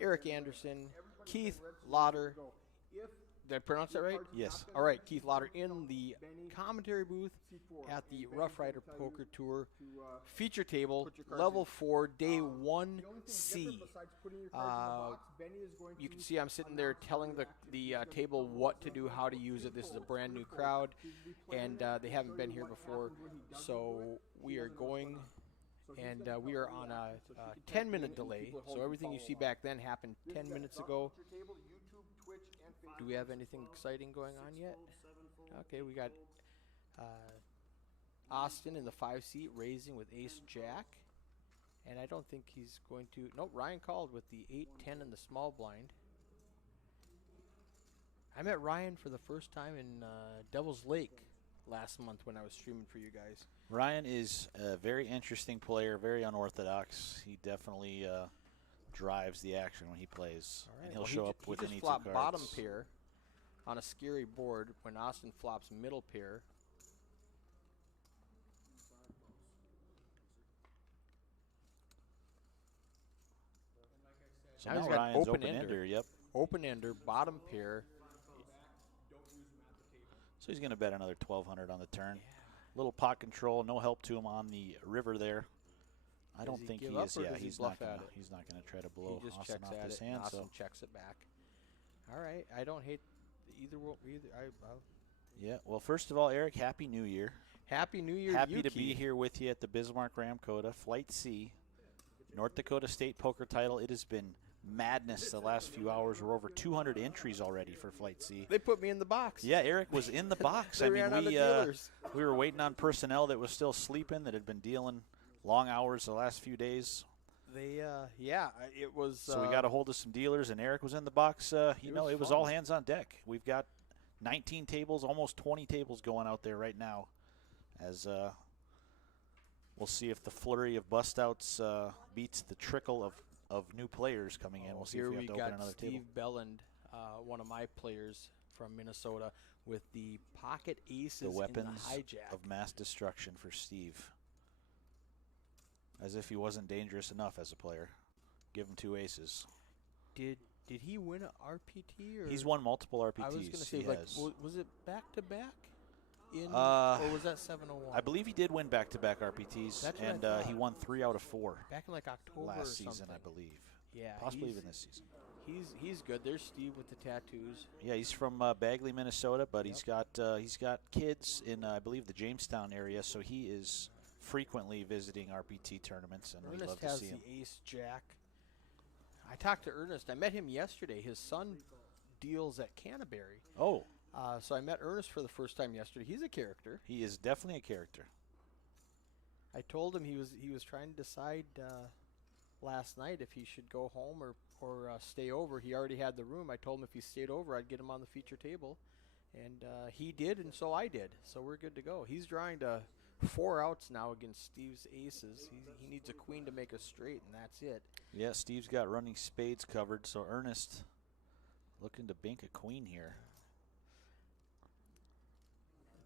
Eric Anderson, Keith Lauder. Did I pronounce that right? Yes. All right, Keith Lauder in the commentary booth at the Roughrider Poker Tour feature table, level 4, day 1C. You can see I'm sitting there telling the table what to do, how to use it. This is a brand new crowd, and they haven't been here before, so we are going, and we are on a 10-minute delay. So everything you see back then happened 10 minutes ago. Do we have anything exciting going on yet? Okay, we got Austin in the 5 seat raising with ace jack. And I don't think he's going to. Nope, Ryan called with the 8-10 in the small blind. I met Ryan for the first time in Devil's Lake last month when I was streaming for you guys. Ryan is a very interesting player, very unorthodox. He definitely drives the action when he plays. All right. And he'll show up with any two flopped cards. Bottom pair on a scary board when Austin flops middle pair. So now Ryan's open-ender, yep. Open-ender, bottom pair. So he's going to bet another 1,200 on the turn. Little pot control, no help to him on the river there. I don't think he is. Yeah, he's not going to try to blow Austin off his hand. Austin checks it back. All right, I don't hate either. Yeah. Well, first of all, Eric, Happy New Year. Happy New Year. Happy to be here with you at the Bismarck Ramkota Flight C, North Dakota State Poker Title. It has been madness the last few hours. We're over 200 entries already for Flight C. They put me in the box. Yeah, Eric was in the box. I mean, we were waiting on personnel that was still sleeping, that had been dealing long hours the last few days. It was. So we got a hold of some dealers, and Eric was in the box. It was all hands on deck. We've got 19 tables, almost 20 tables going out there right now. As we'll see if the flurry of bust-outs beats the trickle of new players coming in. We'll see if we have to open another table. Steve Belland, one of my players from Minnesota, with the pocket aces the weapons in the hijack. Of mass destruction for Steve. As if he wasn't dangerous enough as a player. Give him 2 aces. Did he win an RPT? Or? He's won multiple RPTs. I was going to say, was it back-to-back? Or was that 701? I believe he did win back-to-back RPTs, and he won 3 out of 4. Back in October last or season, something. I believe. Yeah, possibly even this season. He's good. There's Steve with the tattoos. Yeah, he's from Bagley, Minnesota, but he's got kids in I believe the Jamestown area, so he is frequently visiting RPT tournaments, and we'd love to see him. Ernest has the ace jack. I talked to Ernest. I met him yesterday. His son deals at Canterbury. Oh. So I met Ernest for the first time yesterday. He's a character. He is definitely a character. I told him he was trying to decide last night if he should go home or stay over. He already had the room. I told him if he stayed over, I'd get him on the feature table. And he did, and so I did. So we're good to go. He's drawing to 4 outs now against Steve's aces. He needs a queen to make a straight, and that's it. Yeah, Steve's got running spades covered, so Ernest looking to bank a queen here.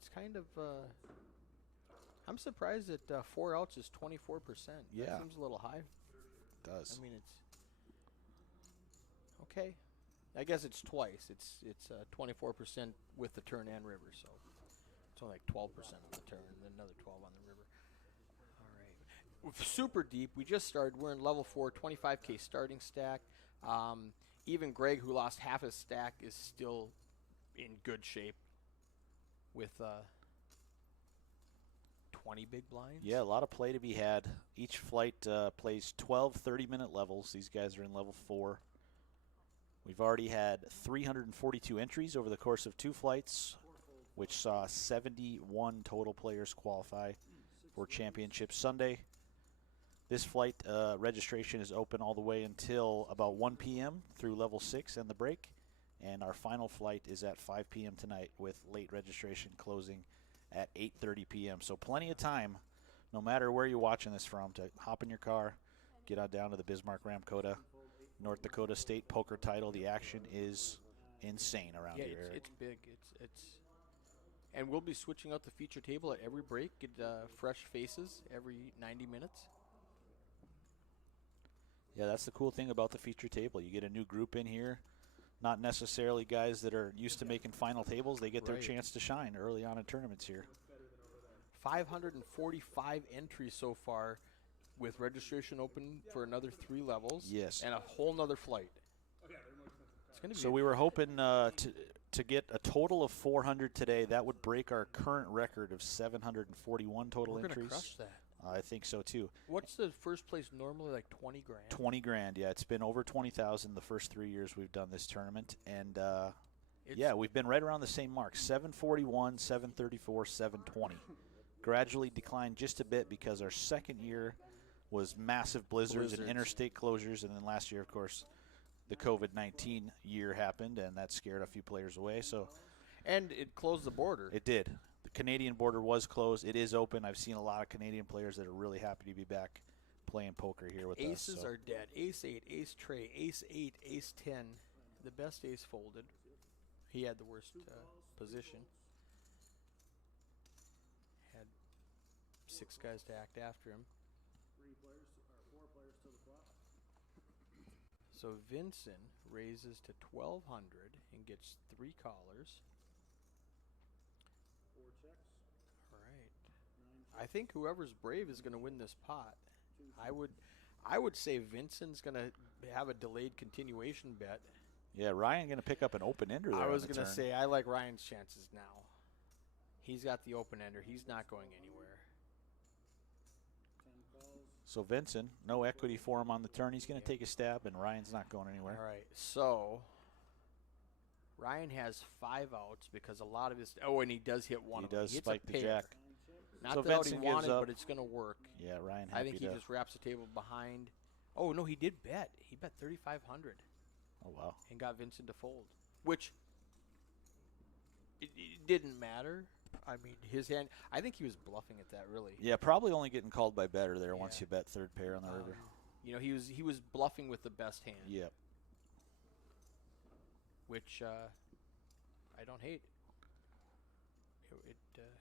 It's kind of I'm surprised that 4 outs is 24%. Yeah. That seems a little high. It does. I mean, it's okay. I guess it's twice. It's 24% with the turn and river, so it's only like 12% on the turn and then another 12 on the river. All right. Super deep. We just started. We're in level 4, 25K starting stack. Even Greg, who lost half his stack, is still in good shape with 20 big blinds. Yeah, a lot of play to be had. Each flight plays 12 30-minute levels. These guys are in level 4. We've already had 342 entries over the course of 2 flights, which saw 71 total players qualify for Championship Sunday. This flight registration is open all the way until about 1 p.m. through level 6 and the break. And our final flight is at 5 p.m. tonight with late registration closing at 8:30 p.m. So plenty of time, no matter where you're watching this from, to hop in your car, get on down to the Bismarck Ramkota North Dakota State Poker Title. The action is insane around here. Yeah, it's big. It's and we'll be switching out the feature table at every break. Get fresh faces every 90 minutes. Yeah, that's the cool thing about the feature table. You get a new group in here. Not necessarily guys that are used to making final tables. They get their chance to shine early on in tournaments here. 545 entries so far, with registration open for another 3 levels. Yes. And a whole nother flight. It's gonna be So we were hoping to get a total of 400 today. That would break our current record of 741 total entries. We're gonna crush that. I think so too. What's the first place normally, like 20 grand? 20 grand, yeah. It's been over 20,000 the first 3 years we've done this tournament. And, yeah, we've been right around the same mark, 741, 734, 720. Gradually declined just a bit because our second year was massive blizzards and interstate closures. And then last year, of course, the COVID-19 year happened, and that scared a few players away. And it closed the border. It did. The Canadian border was closed. It is open. I've seen a lot of Canadian players that are really happy to be back playing poker here with us. Aces are dead. Ace 8, ace tray, ace 8, ace 10. The best ace folded. He had the worst position. Had 6 guys to act after him. 4 players to the flop. So Vincent raises to 1,200 and gets 3 callers. 4 checks. All right. 9 I think whoever's brave is going to win this pot. I would say Vincent's going to have a delayed continuation bet. Yeah, Ryan going to pick up an open-ender there. I was going to say I like Ryan's chances now. He's got the open-ender. He's not going anywhere. 10 calls. So Vincent, no equity for him on the turn. He's going to take a stab, and Ryan's not going anywhere. All right, so Ryan has 5 outs because a lot of his – oh, and he does hit one. He does hits spike the jack. Not So the out he Vincent gives wanted, up. but it's going to work. Yeah, Ryan I happy think he to. just wraps the table behind. Oh, no, he did bet. He bet 3,500 Oh, wow. and got Vincent to fold, which it didn't matter. I mean, his hand – I think he was bluffing at that, really. Yeah, probably only getting called by better there once Yeah. you bet third pair on the river. You know, he was bluffing with the best hand, Yep. which I don't hate.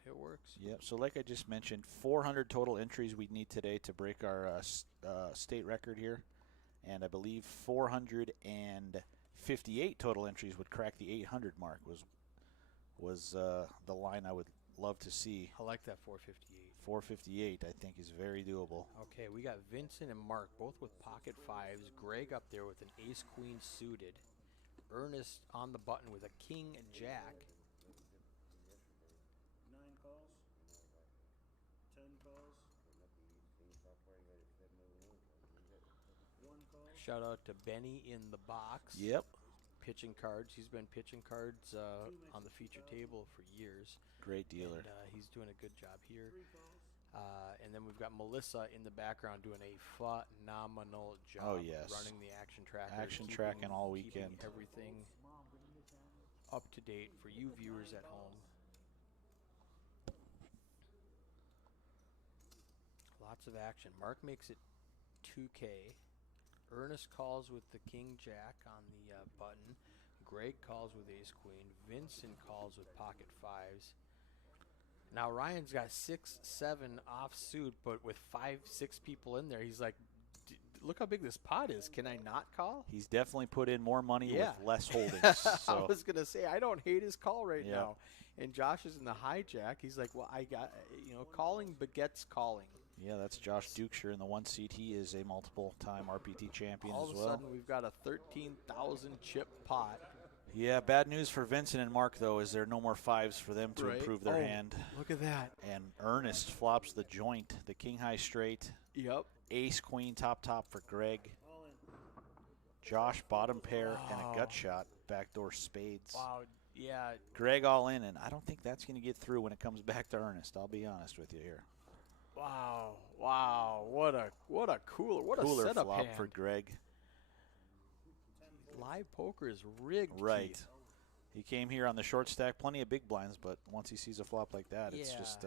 It works. Yep. So like I just mentioned, 400 total entries we need today to break our state record here. And I believe 458 total entries would crack the 800 mark was the line I would love to see. I like that 458. 458 I think is very doable. Okay, we got Vincent and Mark both with pocket 5s. Greg up there with an ace-queen suited. Ernest on the button with a king-jack. 9 calls. 10 calls. 1 call. Shout out to Benny in the box. Yep. Pitching cards. He's been pitching cards on the feature table for years. Great dealer. And, he's doing a good job here. 3 calls. And then we've got Melissa in the background doing a phenomenal job. Oh, yes. Running the action tracker. Action keeping- tracking all keeping weekend. Everything up to date for you viewers at home. Lots of action. Mark makes it 2K. Ernest calls with the king-jack on the button. Greg calls with ace-queen. Vincent calls with pocket 5s. Now Ryan's got 6-7 offsuit, but with 5-6 people in there, he's like, look how big this pot is. Can I not call? He's definitely put in more money Yeah. with less holdings. I So was going to say, I don't hate his call right Yeah. now. And Josh is in the hijack. He's like, well, I got, calling begets calling. yeah, that's Josh Dukeshire in the 1 seat. He is a multiple-time RPT champion All as of a well. sudden, we've got a 13,000 chip pot. Yeah, bad news for Vincent and Mark, though, is there are no more 5s for them to Right. improve their Oh, hand. Look at that. And Ernest flops the joint, the king-high straight, Yep. ace-queen top for Greg. All in. Josh bottom pair and Wow. a gut shot, backdoor spades. Wow. Yeah. Greg all in, and I don't think that's going to get through when it comes back to Ernest. I'll be honest with you here. Wow. Wow. What a cooler. What Cooler a setup flop hand. for Greg. Live poker is rigged. Right. Keith. He came here on the short stack, plenty of big blinds, but once he sees a flop like that, it's Yeah. just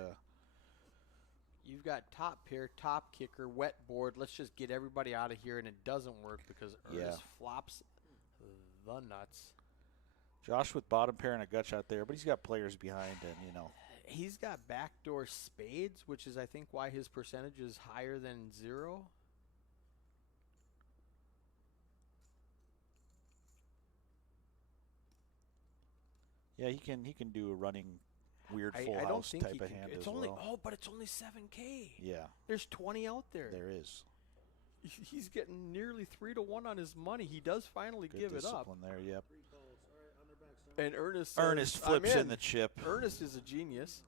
You've got top pair, top kicker, wet board. Let's just get everybody out of here, and it doesn't work because Ernest flops the nuts. Josh with bottom pair and a gut shot there, but he's got players behind, and He's got backdoor spades, which is, I think, why his percentage is higher than 0. Yeah, he can do a running weird full I don't house think type he of can. hand It's as only well. but it's only 7K. Yeah, There's 20 out there. there is. He's getting nearly 3-1 on his money. He does finally Good give it up. discipline there. Yep. 3 calls. All right, on their back. Center. And Ernest says, Ernest "I'm flips in the chip. Ernest is a genius.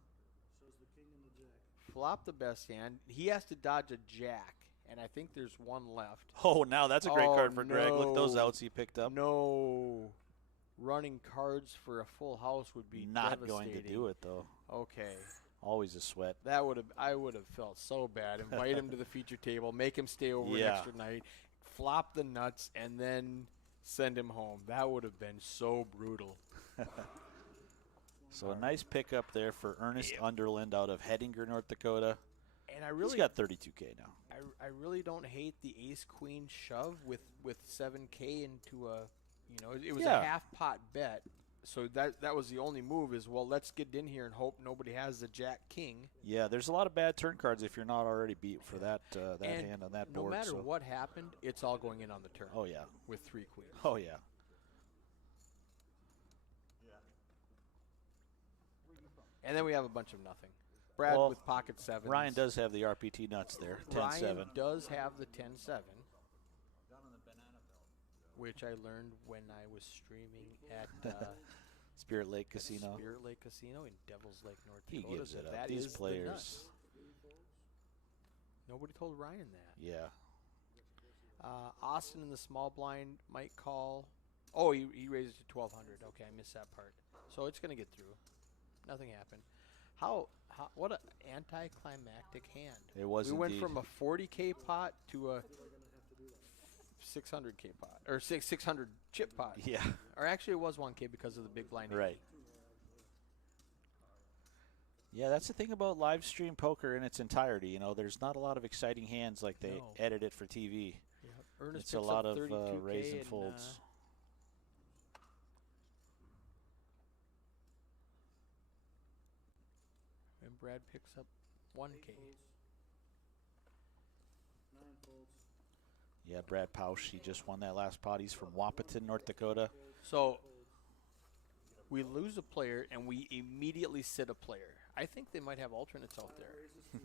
Shows the king and the jack. Flop the best hand. He has to dodge a jack, and I think there's one left. Oh, now that's a great Oh, card for Greg. Look at those no. outs he picked up. No. Running cards for a full house would be Not going to devastating. do it though. Okay. Always a sweat. I would have felt so bad. Invite him to the feature table, make him stay over an Yeah. extra night, flop the nuts, and then send him home. That would have been so brutal. So a nice pickup there for Ernest Yep. Underland out of Hettinger, North Dakota. And I He's really got 32K now. I really don't hate the ace queen shove with 7K into a, it was Yeah. a half pot bet. So that was the only move is, well, let's get in here and hope nobody has the jack king. Yeah, there's a lot of bad turn cards if you're not already beat for that And hand on that no board. matter so. what happened, it's all going in on the turn Oh yeah. with 3 queens. Oh yeah. And then we have a bunch of nothing. Brad Well, with pocket 7s. Ryan does have the RPT nuts there. 10-7. Ryan does have the 10-7, which I learned when I was streaming at Spirit Lake Casino. Spirit Lake Casino in Devil's Lake, North He Dakota. gives so it up. that These is the players. nuts. Nobody told Ryan that. Yeah. Austin in the small blind might call. Oh, he raised it to 1,200. Okay, I missed that part. So it's going to get through. Nothing happened. What an anticlimactic hand. It was We went indeed. from a 40K pot to a 600K pot, or 600 chip pot. Yeah. Or actually, it was 1K because of the big blind. Right. Yeah, that's the thing about live stream poker in its entirety. There's not a lot of exciting hands like they No. edit it for TV. Yep. Ernest It's a picks lot up of 32K raise and folds. And Brad picks up 1K. 8 folds. 9 folds. Yeah, Brad Pausch, he just won that last pot. He's from Wapaton, North Dakota. So we lose a player and we immediately sit a player. I think they might have alternates out there.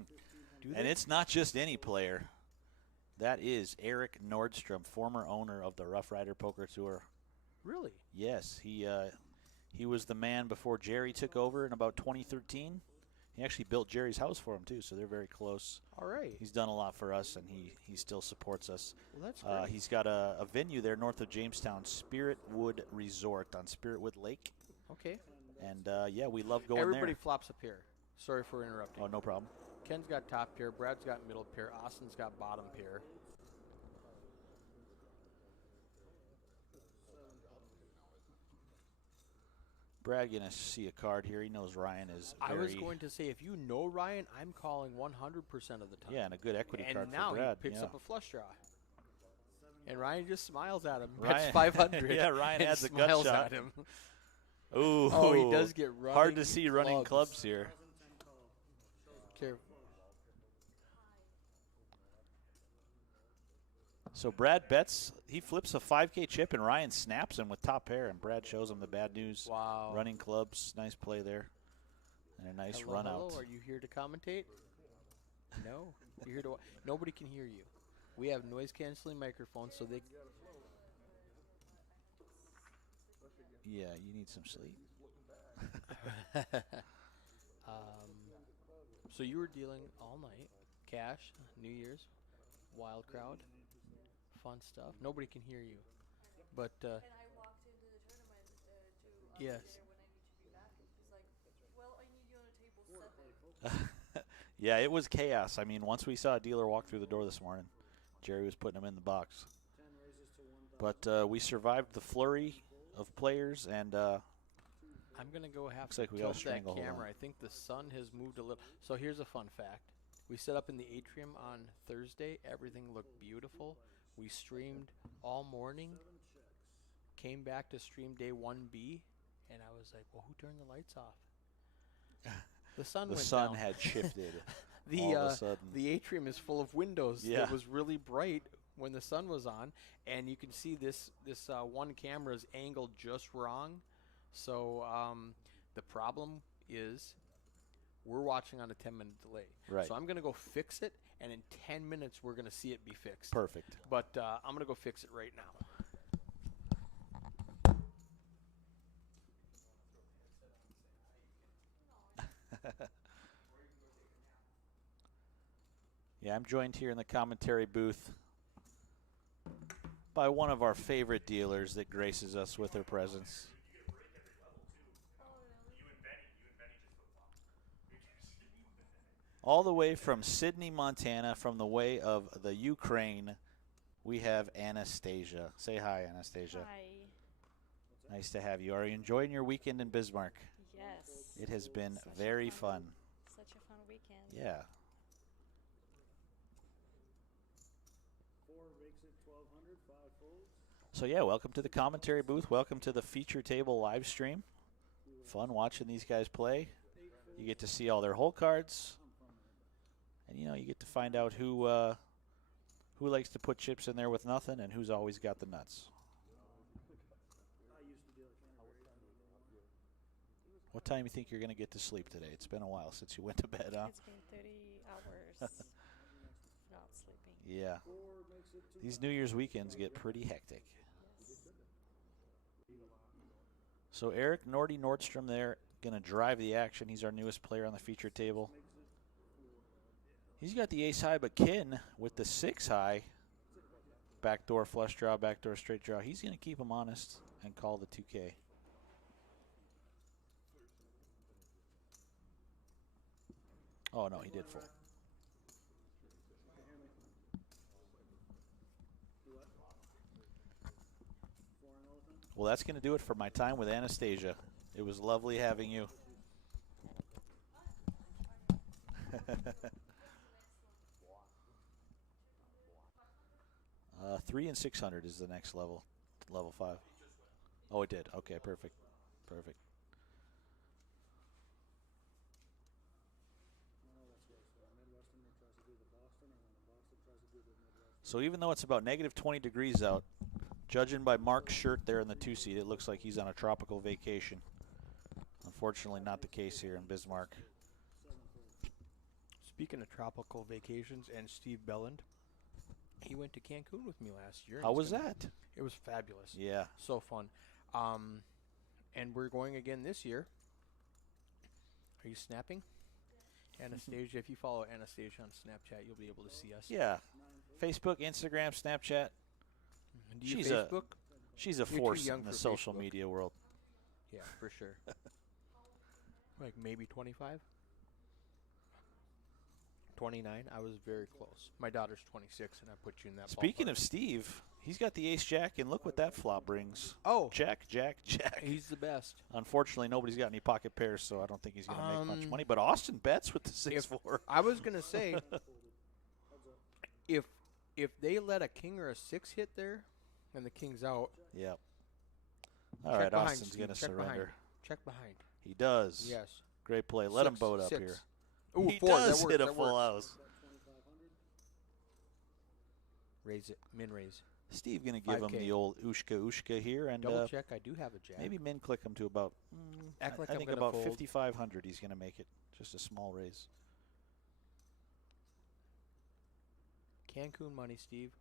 Do And they? it's not just any player. That is Eric Nordstrom, former owner of the Roughrider Poker Tour. Really? Yes, he was the man before Jerry took over in about 2013. He actually built Jerry's house for him too, so they're very close. All right. He's done a lot for us, and he still supports us. Well, that's great. He's got a venue there north of Jamestown, Spiritwood Resort on Spiritwood Lake. Okay. And, yeah, we love going Everybody there. flops a pair. Sorry for interrupting. Oh, no problem. Ken's got top pair. Brad's got middle pair. Austin's got bottom pair. Brad gonna see a card here. He knows Ryan is I very, was going to say, if you know Ryan, I'm calling 100% of the time. yeah, and a good equity And card now for Brad. he picks yeah. up a flush draw. And Ryan just smiles at him. Ryan- That's 500. Yeah, Ryan and adds a gut smiles shot. at him. Ooh, Oh, he does get running. hard to see running clubs here. 10 call. Careful. So Brad bets, he flips a 5K chip, and Ryan snaps him with top pair, and Brad shows him the bad news. Wow. Running clubs, nice play there, and a nice Hello, run hello. out. Are you here to commentate? No. You're here to. Nobody can hear you. We have noise canceling microphones, so they. Yeah, you need some sleep. So you were dealing all night, cash, New Year's, wild crowd, fun stuff. Nobody can hear you, but And I walked into the tournament to Yes. there when I need to be back. And he's like, well, I need you on a table 7. Yeah, it was chaos. I mean, once we saw a dealer walk through the door this morning, Jerry was putting him in the box. 10 raises to 1,000. But we survived the flurry of players, and I'm gonna go have Looks to like we got a tilt that stranglehold on. camera. I think the sun has moved a little. So here's a fun fact: we set up in the atrium on Thursday. Everything looked beautiful. We streamed all morning. Came back to stream day 1B, and I was like, "Well, who turned the lights off?" The sun the went sun down. had shifted the all of a sudden. the atrium is full of windows. Yeah. It was really bright when the sun was on, and you can see this one camera is angled just wrong, So the problem is we're watching on a 10-minute delay. Right. So I'm going to go fix it, and in 10 minutes we're going to see it be fixed. Perfect. But I'm going to go fix it right now. Yeah, I'm joined here in the commentary booth by one of our favorite dealers that graces us with her presence. All the way from Sydney, Montana, from the way of the Ukraine, we have Anastasia. Say hi, Anastasia. Hi. Nice to have you. Are you enjoying your weekend in Bismarck? Yes. It has been Such a very fun. Such a fun weekend. Yeah. 4 makes it 1,200, 5 folds. So, yeah, welcome to the commentary booth. Welcome to the feature table live stream. Fun watching these guys play. You get to see all their hole cards. And, you know, you get to find out who likes to put chips in there with nothing and who's always got the nuts. I used to deal with Canterbury. What time do you think you're going to get to sleep today? It's been a while since you went to bed, huh? It's been 30 hours not sleeping. Yeah. 4 makes it 2. These New Year's weekends get pretty hectic. Yes. So Eric Nordstrom there going to drive the action. He's our newest player on the feature table. He's got the ace high, but Ken with the 6 high. Backdoor flush draw, backdoor straight draw. He's going to keep him honest and call the 2K. Oh, no, he did fold. Well, that's going to do it for my time with Anastasia. It was lovely having you. 3 and 600 is the next level, level 5. Oh, it did. Okay, perfect, perfect. So even though it's about negative 20 degrees out, judging by Mark's shirt there in the 2-seat, it looks like he's on a tropical vacation. Unfortunately, not the case here in Bismarck. Speaking of tropical vacations and Steve Belland, he went to Cancun with me last year. How was that? It was fabulous. Yeah. So fun. And we're going again this year. Are you snapping? Anastasia, if you follow Anastasia on Snapchat, you'll be able to see us. Yeah. Facebook, Instagram, Snapchat. Do you She's Facebook? She's a You're too force young in the for social Facebook. media world. Yeah, for sure. Like maybe 25? 29? I was very close. My daughter's 26, and I put you in that Speaking ballpark. of Steve, he's got the ace-jack, and look what that flop brings. Oh, Jack, jack, jack. he's the best. Unfortunately, nobody's got any pocket pairs, so I don't think he's going to make much money. But Austin bets with the 6-4. I was going to say, if they let a king or a 6 hit there, and the king's out, Yep. All check right, behind, Austin's Steve. going to Check surrender. Behind. Check behind. He does. Yes. Great play. Let him boat up 6. here. Ooh, He 4. does That works. hit a That full works. house. Raise it. Min raise. Steve going to give him 5K. the old ushka here, and Double check. I do have a jack. maybe min click him to about. Act like I I'm think gonna about fold. 5,500. He's going to make it. Just a small raise. Cancun money, Steve.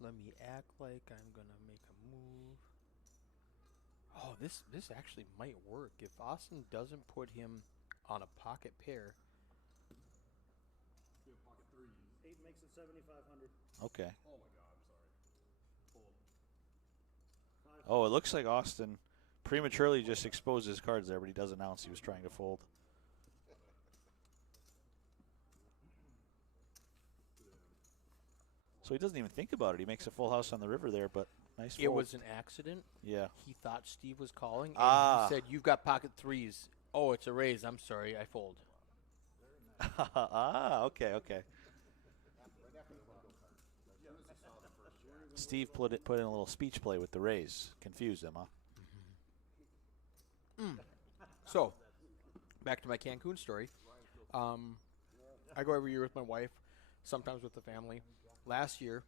Let me act like I'm going to make a move. Oh, this actually might work. If Austin doesn't put him on a pocket pair. 8 makes it 7,500. Okay. Oh, it looks like Austin prematurely just exposed his cards there, but he does announce he was trying to fold. So he doesn't even think about it. He makes a full house on the river there, but nice fold. It was an accident. Yeah. He thought Steve was calling, and Ah. he said, "You've got pocket 3s." Oh, it's a raise. I'm sorry. I fold. Okay, okay. Steve put in a little speech play with the raise. Confused him, huh? So, back to my Cancun story. I go every year with my wife, sometimes with the family. Last year,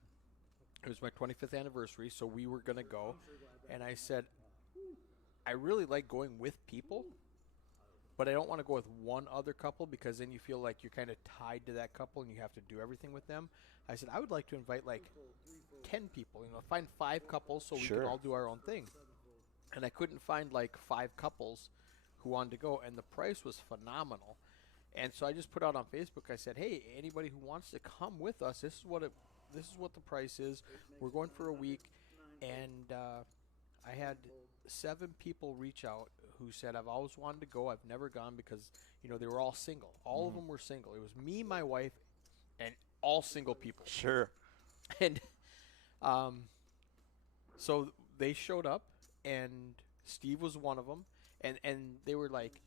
It was my 25th anniversary, so we were going to go. And I said, I really like going with people, but I don't want to go with one other couple because then you feel like you're kind of tied to that couple and you have to do everything with them. I said, I would like to invite like 10 people, find 5 couples so we Sure. could all do our own thing. And I couldn't find like 5 couples who wanted to go, and the price was phenomenal. And so I just put out on Facebook, I said, hey, anybody who wants to come with us, this is what the price is. We're going for a week. And I had 7 people reach out who said, I've always wanted to go. I've never gone because, they were all single. All of them were single. It was me, my wife, and all single people. Sure. And so they showed up, and Steve was one of them. And they were like,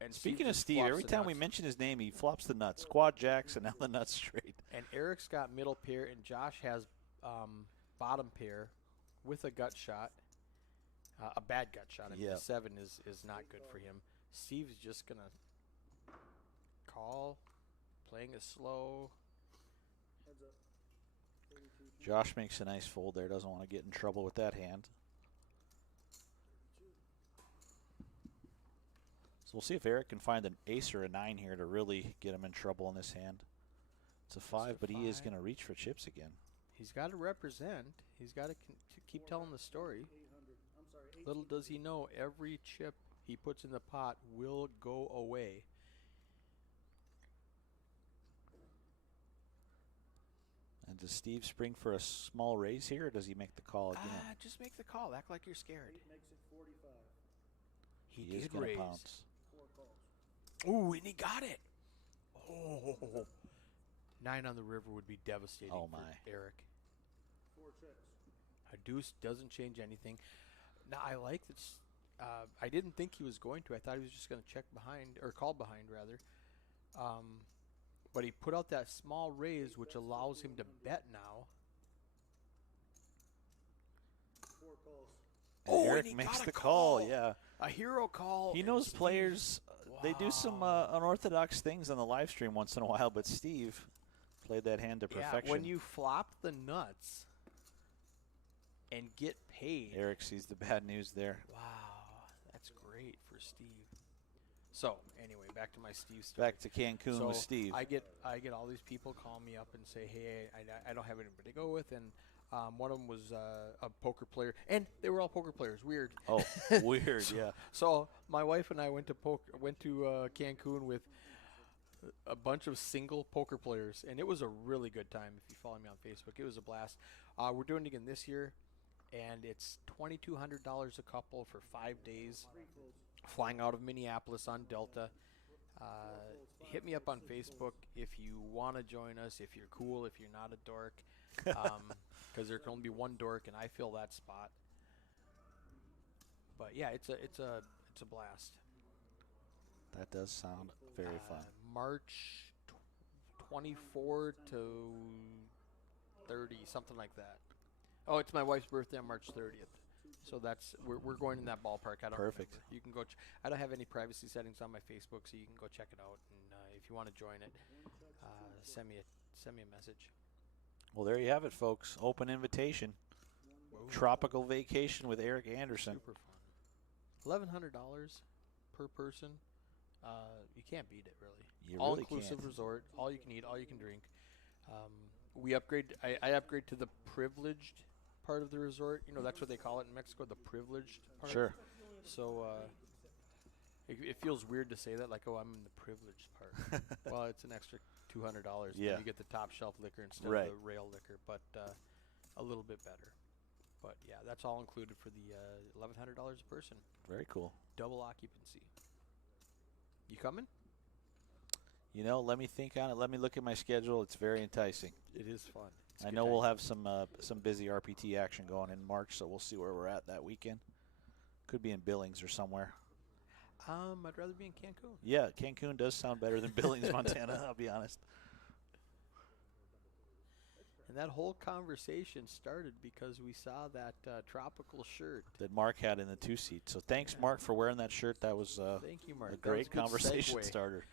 and Speaking Steve of just Steve, flops every the time we nuts. mention his name, he flops the nuts. Quad jacks and now the nuts straight. And Eric's got middle pair, and Josh has bottom pair with a gut shot, a bad gut shot. I mean, Yeah. the 7 is not good for him. Steve's just going to call, playing it slow. Heads up. 32. Josh makes a nice fold there. Doesn't want to get in trouble with that hand. So we'll see if Eric can find an ace or a 9 here to really get him in trouble in this hand. It's a 5, but he is 5. going to reach for chips again. He's got to represent. He's got to keep telling the story. 800. I'm sorry. 18. Little does he know, every chip he puts in the pot will go away. And does Steve spring for a small raise here, or does he make the call again? Just make the call. Act like you're scared. 8 makes it 45. He is did going to raise. pounce. 4 calls. Ooh, and he got it. Oh. 9 on the river would be devastating Oh, for my. Eric. 4 checks. A deuce doesn't change anything. Now, I like this. I didn't think he was going to. I thought he was just going to check behind, or call behind, rather. But he put out that small raise, which allows him to bet now. 4 calls. And Oh, Eric and he makes got a the call, call. yeah. A hero call. He and knows Steve- players, they do some unorthodox things on the live stream once in a while, but Steve played that hand to perfection. Yeah, when you flop the nuts and get paid. Eric sees the bad news there. Wow, that's great for Steve. So anyway, back to my Steve story. Back to Cancun so with Steve. I get all these people call me up and say, hey, I don't have anybody to go with, and one of them was a poker player, and they were all poker players. Weird. Oh, weird, yeah. So my wife and I went to Cancun with a bunch of single poker players, and it was a really good time. If you follow me on Facebook, it was a blast. We're doing it again this year, and it's $2,200 a couple for 5 days, flying out of Minneapolis on Delta. Hit me up on Facebook if you want to join us, if you're cool, if you're not a dork, because there can only be one dork, and I fill that spot. But yeah, it's a blast. That does sound very fun. March 24 to 30, something like that. Oh, it's my wife's birthday on March 30th. So we're going in that ballpark. I don't Perfect. remember. You can go. I don't have any privacy settings on my Facebook, so you can go check it out. And if you want to join it, send me a message. Well, there you have it, folks. Open invitation. Whoa. Tropical vacation with Eric Anderson. Super fun. $1,100 per person. You can't beat it, really. You All really inclusive can't. resort. All you can eat. All you can drink. We upgrade. I upgrade to the privileged part of the resort. That's what they call it in Mexico, the privileged part. Sure. So it feels weird to say that, like, oh, I'm in the privileged part. Well, it's an extra $200. Yeah. Then you get the top shelf liquor instead Right. of the rail liquor, but a little bit better. But yeah, that's all included for the $1,100 a person. Very cool. Double occupancy. You coming? Let me think on it. Let me look at my schedule. It's very enticing. It is fun. I know we'll have some busy RPT action going in March, so we'll see where we're at that weekend. Could be in Billings or somewhere. I'd rather be in Cancun. Yeah, Cancun does sound better than Billings, Montana, I'll be honest. And that whole conversation started because we saw that tropical shirt. That Mark had in the 2 seat. So thanks, Mark, for wearing that shirt. That was Thank you, Mark. a That was great good conversation segue. starter.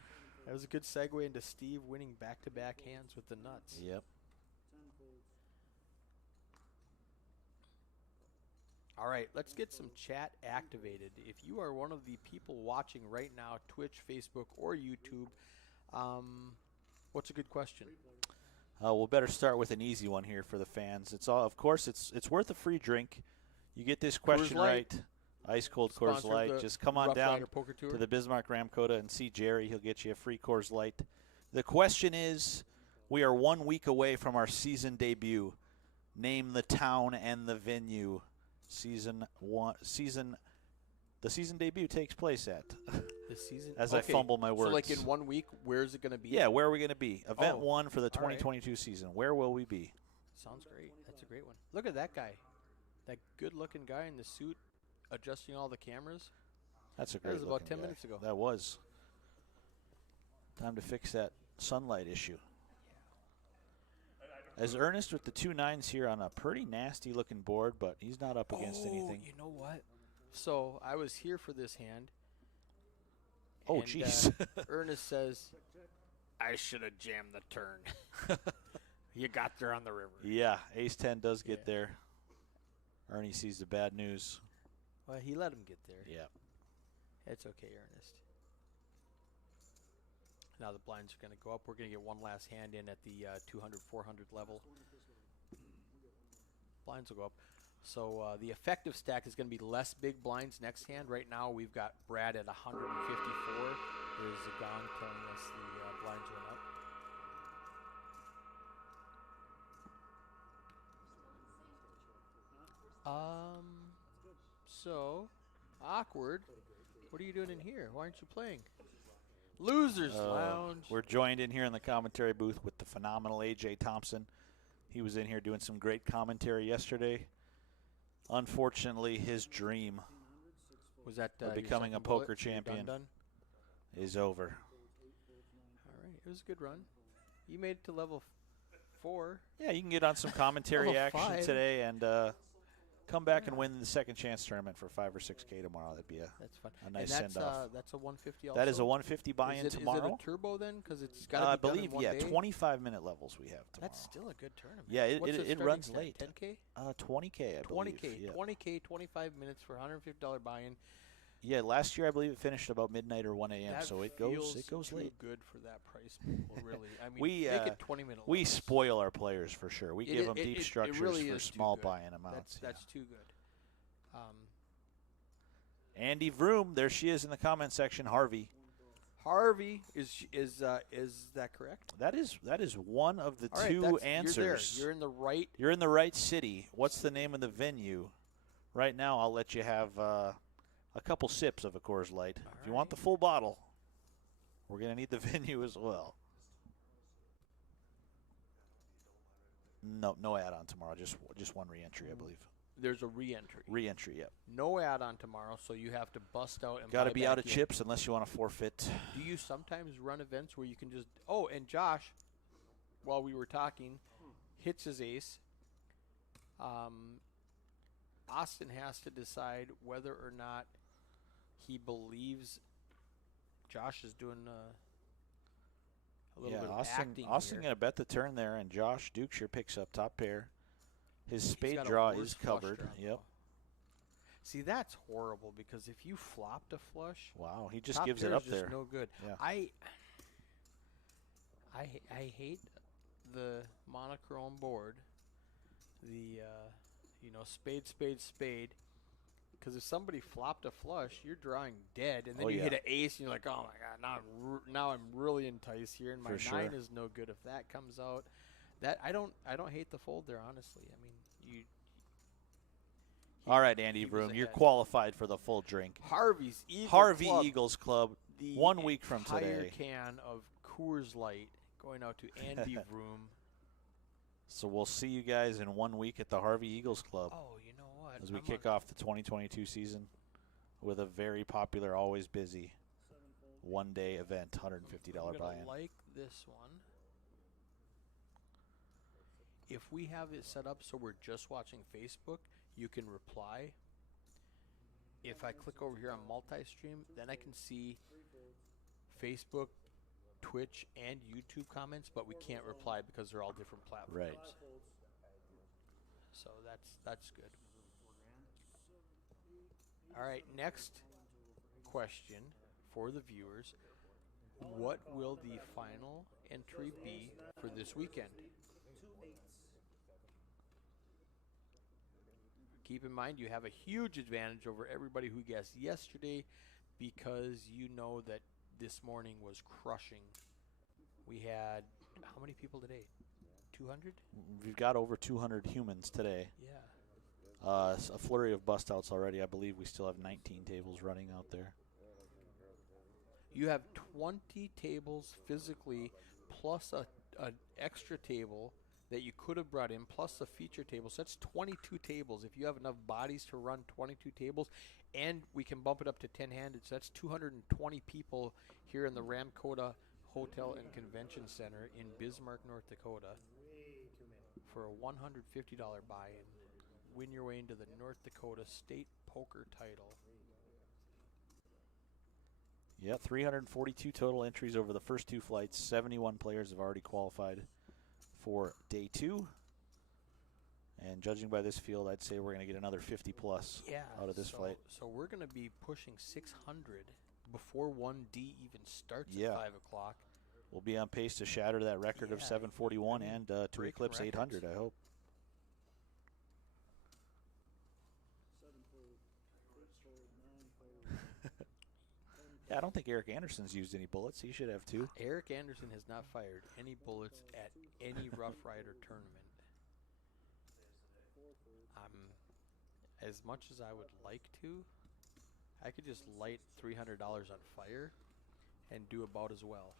That was a good segue into Steve winning back-to-back hands with the nuts. Yep. 10 folds. All right, let's get some chat activated. If you are one of the people watching right now, Twitch, Facebook, or YouTube, what's a good question? We'll better start with an easy one here for the fans. It's all, of course, it's worth a free drink. You get this question Light. right, ice cold Coors Sponsor Light. the Just come on Rough down Rider Poker Tour. to the Bismarck Ramkota and see Jerry. He'll get you a free Coors Light. The question is, we are 1 week away from our season debut. Name the town and the venue. The season debut takes place at. The season. As I fumble my words. So, like in 1 week, where's it going to be? Yeah, where are we going to be? Event 1 for the all right. 2022 season. Where will we be? Sounds great. That's a great one. Look at that guy. That good-looking guy in the suit adjusting all the cameras. That's a That great was about 10 guy. minutes ago. That was. Time to fix that sunlight issue. As Ernest with the 2 9s here on a pretty nasty-looking board, but he's not up against anything. You know what? So I was here for this hand. Oh, and, jeez. Ernest says, I should have jammed the turn. You got there on the river. Yeah, ace-10 does get Yeah. there. Ernie sees the bad news. Well, he let him get there. Yeah. It's okay, Ernest. Now the blinds are going to go up. We're going to get one last hand in at the 200, 400 level. Blinds will go up. So the effective stack is going to be less big blinds next hand. Right now we've got Brad at 154. There's a gong telling us the blinds went up. So awkward. What are you doing in here? Why aren't you playing? Losers Lounge. We're joined in here in the commentary booth with the phenomenal A.J. Thompson. He was in here doing some great commentary yesterday. Unfortunately, his dream Was that of your becoming a second bullet? poker You're champion done? is over. All right. It was a good run. You made it to level 4. Yeah, you can get on some commentary Level action 5. today and come back and win the second chance tournament for $5 or $6K tomorrow. That'd be That's fun. a nice and that's, send-off. that's a 150 also? That is a 150 buy-in Is tomorrow. it a turbo then? Because it's got to I be done believe, in one yeah, day? 25-minute levels we have tomorrow. That's still a good tournament. Yeah, What's the it starting runs stack, late. 10K? 20K, I believe. 20K. Yeah. 20K, 25 minutes for $150 buy-in. Yeah, last year I believe it finished about midnight or 1 a.m. That So it feels goes too late. good for that price, people, really. I mean, We, make it 20-minute We levels. spoil our players for sure. We It give i- them it- deep it structures really for is too small good. buy-in amounts. That's too good. Andy Vroom, there she is in the comment section. Harvey, Harvey, is that correct? that is one of the All right, two that's- answers. You're in the right. You're in the right city. What's the name of the venue? Right now, I'll let you have a couple sips of a Coors Light. If you want the full bottle, we're going to need the venue as well. No add-on tomorrow. Just one re-entry, I believe. There's a re-entry. Re-entry, yep. No add-on tomorrow, so you have to bust out and Got to buy be back out of in. chips unless you want to forfeit. Do you sometimes run events where you can just... Oh, and Josh, while we were talking, hits his ace. Austin has to decide whether or not he believes Josh is doing a little bit of acting Austin here. going to bet the turn there, and Josh Dukeshire picks up top pair. His He's spade got a draw worse is flush covered. draw, Yep. though. See, that's horrible because if you flopped a flush, Wow, he just top gives pair it is up just there. no good. Yeah. I hate the monochrome board. The spade, spade, spade. Because if somebody flopped a flush, you're drawing dead, and then Oh, you yeah. hit an ace, and you're like, oh my god, now I'm really enticed here, and my For 9 sure. is no good if that comes out. That I don't hate the fold there, honestly. I mean, All right, Andy he was Vroom, you're ahead. qualified for the full drink. Harvey's Eagle Harvey Club, Eagles Club, the 1 week from entire today. can of Coors Light going out to Andy Vroom. So we'll see you guys in 1 week at the Harvey Eagles Club Oh, you know what? as we I'm kick gonna- off the 2022 season with a very popular, always busy one-day event, $150 I'm buy-in. gonna like this one. If we have it set up so we're just watching Facebook, you can reply. If I click over here on multi-stream, then I can see Facebook Twitch and YouTube comments, but we can't reply because they're all different platforms. Right. So that's good. All right, next question for the viewers. What will the final entry be for this weekend? Keep in mind you have a huge advantage over everybody who guessed yesterday because you know that this morning was crushing. We had, how many people today? 200? We've got over 200 humans today. Yeah. A flurry of bust outs already. I believe we still have 19 tables running out there. You have 20 tables physically plus an extra table that you could have brought in plus a feature table. So that's 22 tables. If you have enough bodies to run 22 tables, and we can bump it up to 10-handed, so that's 220 people here in the Ramkota Hotel and Convention Center in Bismarck, North Dakota for a $150 buy-in. Win your way into the North Dakota State Poker title. Yeah, 342 total entries over the first 2 flights. 71 players have already qualified for day 2. And judging by this field, I'd say we're going to get another 50 plus out of this flight. So we're going to be pushing 600 before 1D even starts at 5 o'clock. We'll be on pace to shatter that record of 741 and to eclipse records. 800, I hope. Yeah, I don't think Eric Anderson's used any bullets. He should have 2. Eric Anderson has not fired any bullets at any Roughrider tournament. As much as I would like to, I could just light $300 on fire and do about as well.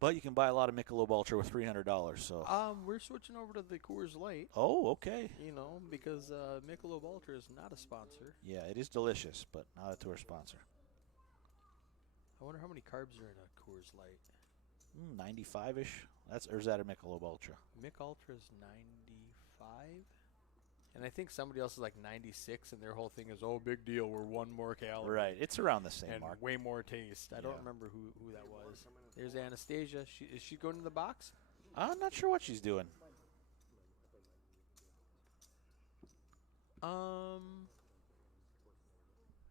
But you can buy a lot of Michelob Ultra with $300, so. We're switching over to the Coors Light. Oh, okay. You know, because Michelob Ultra is not a sponsor. Yeah, it is delicious, but not a tour sponsor. I wonder how many carbs are in a Coors Light. 95-ish. Or is that a Michelob Ultra? Mich Ultra is 95, and I think somebody else is like 96, and their whole thing is, oh, big deal, we're 1 more calorie. Right, it's around the same and mark. way more taste. I don't remember who that was. There's Anastasia. Is she going to the box? I'm not sure what she's doing.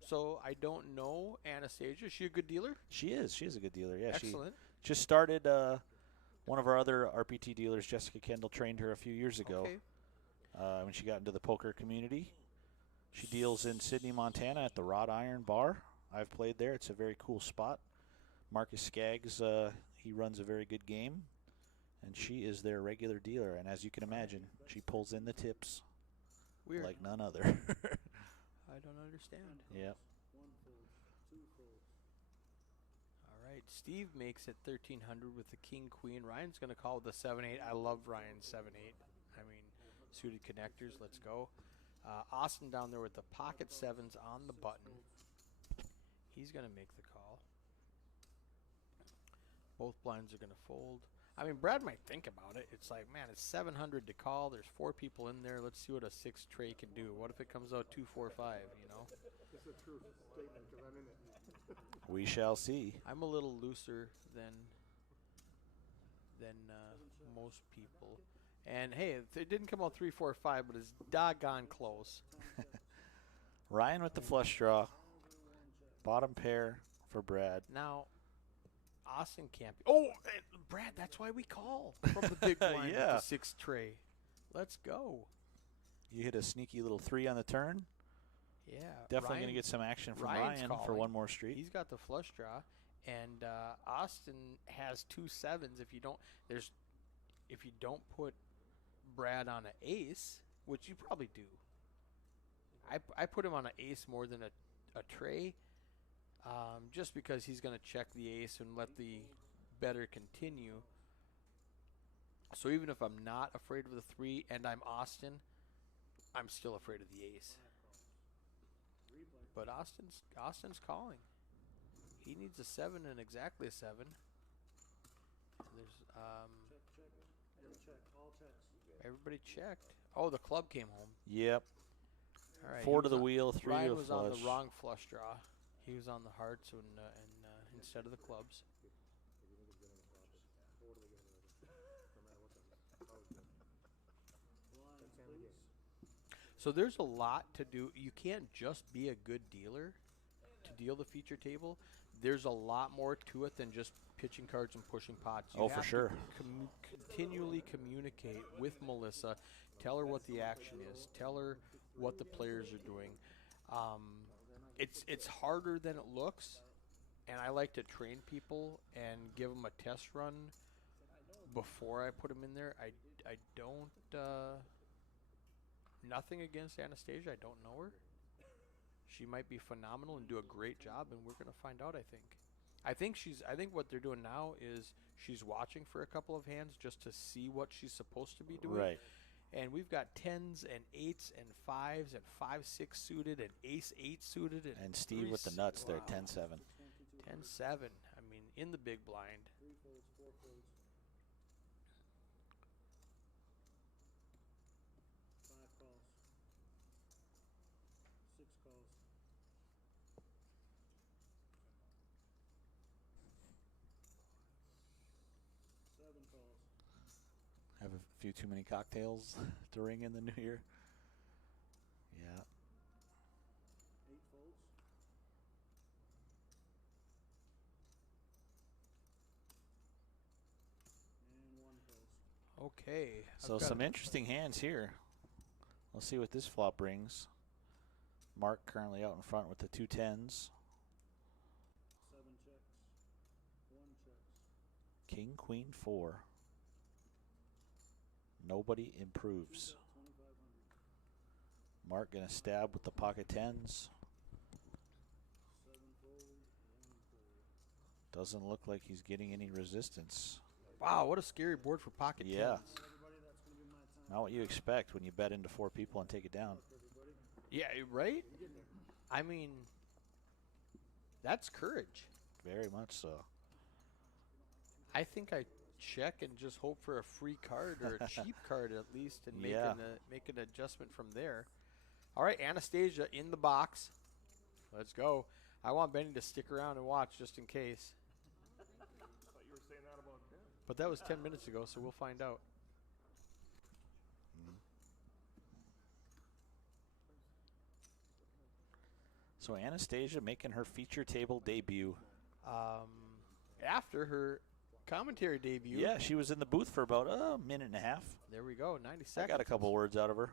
So I don't know Anastasia. Is she a good dealer? She is. She is a good dealer. Yeah, Excellent. She just started. One of our other RPT dealers, Jessica Kendall, trained her a few years ago. Okay. When she got into the poker community. She deals in Sydney, Montana at the Wrought Iron Bar. I've played there. It's a very cool spot. Marcus Skaggs, he runs a very good game, and she is their regular dealer. And as you can imagine, she pulls in the tips Weird. like none other. I don't understand. Yep. All right, Steve makes it 1,300 with the King Queen. Ryan's going to call with the 7-8. I love Ryan's 7-8. I mean, suited connectors. Let's go. Austin down there with the pocket 7s on the button. He's going to make the call. Both blinds are going to fold. I mean, Brad might think about it. It's like, man, it's 700 to call. There's 4 people in there. Let's see what a 6 tray can do. What if it comes out 2-4-5, you know? It's a true statement because I'm in it. We shall see. I'm a little looser than most people. And, hey, it didn't come out 3-4-5, but it's doggone close. Ryan with the flush draw. Bottom pair for Brad. Now, Austin can't be. Oh, Brad, that's why we call from the big blind with the 6 tray. Let's go. You hit a sneaky little 3 on the turn. Yeah. Definitely going to get some action from Ryan for one more street. He's got the flush draw, and Austin has 2 7s. If you don't put Brad on an ace, which you probably do. I put him on an ace more than a tray, just because he's going to check the ace and let the better continue. So even if I'm not afraid of the 3 and I'm Austin, I'm still afraid of the ace. But Austin's calling. He needs a 7 and exactly a 7. There's Check. All checks. everybody checked. Oh, the club came home. Yep. All right. 4 to the wheel, 3 Ryan to a was flush. on the wrong flush draw. He was on the hearts instead of the clubs. Blinds, please. So there's a lot to do. You can't just be a good dealer to deal the feature table. There's a lot more to it than just pitching cards and pushing pots. You Oh, for have sure. to continually communicate with Melissa. Tell her what the action is. Tell her what the players are doing. It's harder than it looks, and I like to train people and give them a test run before I put them in there. I don't. Nothing against Anastasia. I don't know her. She might be phenomenal and do a great job, and we're gonna find out. I think what they're doing now is she's watching for a couple of hands just to see what she's supposed to be doing. Right. And we've got 10s and 8s and 5s and 5-6 suited and ace-8 suited And Steve with the nuts there, 10-7. 10-7. I mean, in the big blind. 3 folds, 4 folds. 5 calls. 6 calls. 7 calls. Have a few too many cocktails to ring in the new year. Yeah. 8 folds. And 1 calls. Okay. So some interesting hands here. Let's see what this flop brings. Mark currently out in front with the 2 10s. 7 checks. 1 checks. King, queen, 4. Nobody improves. 2,500. Mark gonna stab with the pocket 10s. 7 fold, 1 fold. Doesn't look like he's getting any resistance. Wow, what a scary board for pocket Yeah. 10s. Everybody, that's going to be my time. Not what you expect when you bet into 4 people and take it down. Everybody. Yeah, right? I mean, that's courage. Very much so. I think I check and just hope for a free card or a cheap card at least and Yeah. make an adjustment from there. All right, Anastasia in the box. Let's go. I want Benny to stick around and watch just in case. But that was 10 minutes ago, so we'll find out. So Anastasia making her feature table debut. After her commentary debut. Yeah, she was in the booth for about a minute and a half. There we go, 90 I seconds. got a couple words out of her.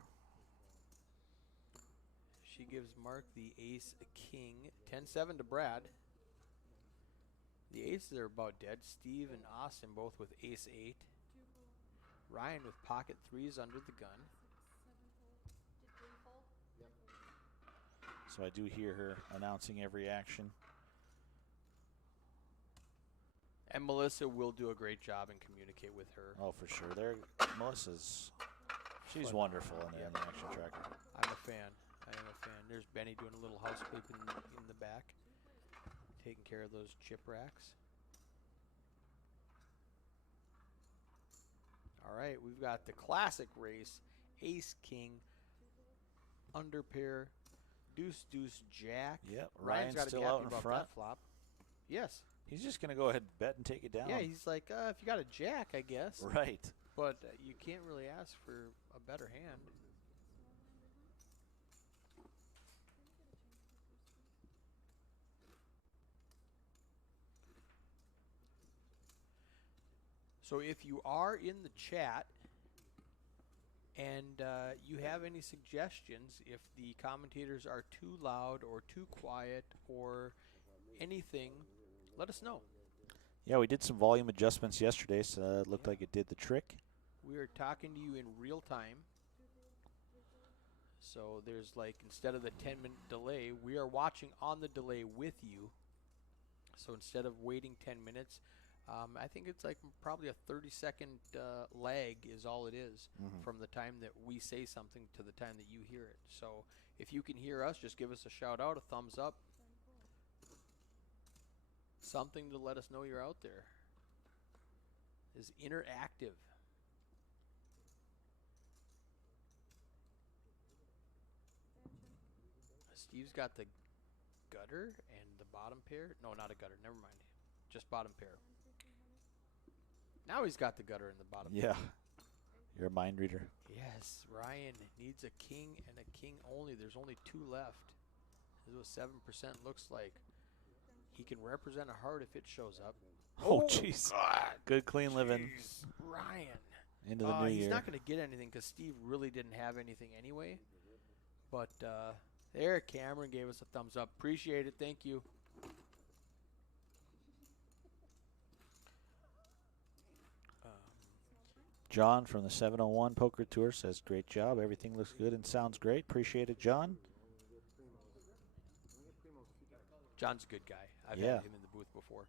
She gives Mark the ace king. 10-7 to Brad. The aces are about dead. Steve and Austin both with ace 8. Ryan with pocket 3s under the gun. So I do hear her announcing every action. And Melissa will do a great job and communicate with her. Oh, for sure. There, Melissa's, she's wonderful in the action tracker. I'm a fan. I am a fan. There's Benny doing a little housekeeping in the back, taking care of those chip racks. All right, we've got the classic race: ace king, under pair, deuce deuce jack. Yep, Ryan's Ryan's got to be still happy out in about front. that flop. Yes. He's just going to go ahead and bet and take it down. Yeah, he's like, if you got a jack, I guess. Right. But you can't really ask for a better hand. So if you are in the chat and you have any suggestions, if the commentators are too loud or too quiet or anything, let us know. Yeah, we did some volume adjustments yesterday, so it looked like it did the trick. We are talking to you in real time. So there's like, instead of the 10-minute delay, we are watching on the delay with you. So instead of waiting 10 minutes, I think it's like probably a 30-second lag is all it is from the time that we say something to the time that you hear it. So if you can hear us, just give us a shout out, a thumbs up. Something to let us know you're out there. Is interactive. Steve's got the gutter and the bottom pair. No, not a gutter. Never mind. Just bottom pair. Now he's got the gutter in the bottom. Yeah. You're a mind reader. Yes, Ryan needs a king and a king only. There's only 2 left. This is what 7% looks like. He can represent a heart if it shows up. Oh, jeez. Good clean living. Jeez, Ryan. Into the new He's year. not going to get anything because Steve really didn't have anything anyway. But there, Cameron gave us a thumbs up. Appreciate it. Thank you. John from the 701 Poker Tour says, great job. Everything looks good and sounds great. Appreciate it, John. John's a good guy. I've Yeah. had him in the booth before.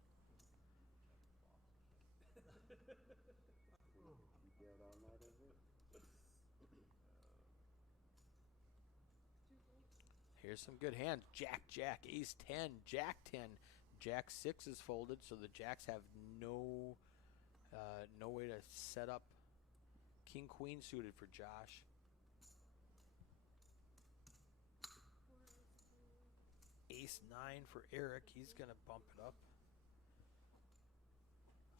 Here's some good hands. Jack, Jack, Ace 10, Jack 10. Jack 6 is folded, so the Jacks have no way to set up. King, Queen suited for Josh. Ace 9 for Eric. He's going to bump it up.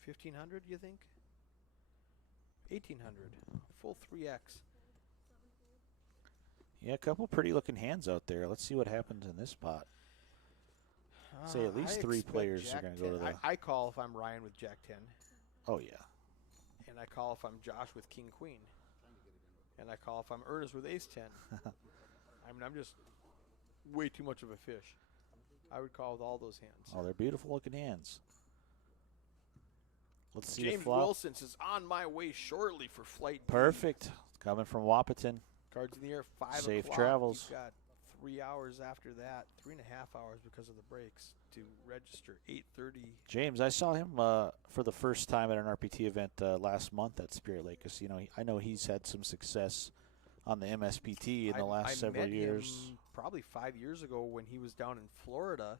1,500, you think? 1,800. Full 3x. Yeah, a couple pretty looking hands out there. Let's see what happens in this spot. Say at least I 3 expect players Jack are going to go to 10. the... I call if I'm Ryan with Jack 10. Oh, yeah. And I call if I'm Josh with King Queen. And I call if I'm Ernest with Ace 10. I mean, I'm just way too much of a fish. I would call with all those hands. Oh, they're beautiful looking hands. Let's see James the flop. Wilson says, on my way shortly for flight B." Perfect. Coming from Wapaton. Cards in the air, 5 Safe o'clock. travels. You've got 3 hours after that, 3.5 hours because of the breaks to register. 8:30. James, I saw him for the first time at an RPT event last month at Spirit Lake Casino. I know he's had some success on the MSPT in the last several years. Him probably 5 years ago when he was down in Florida.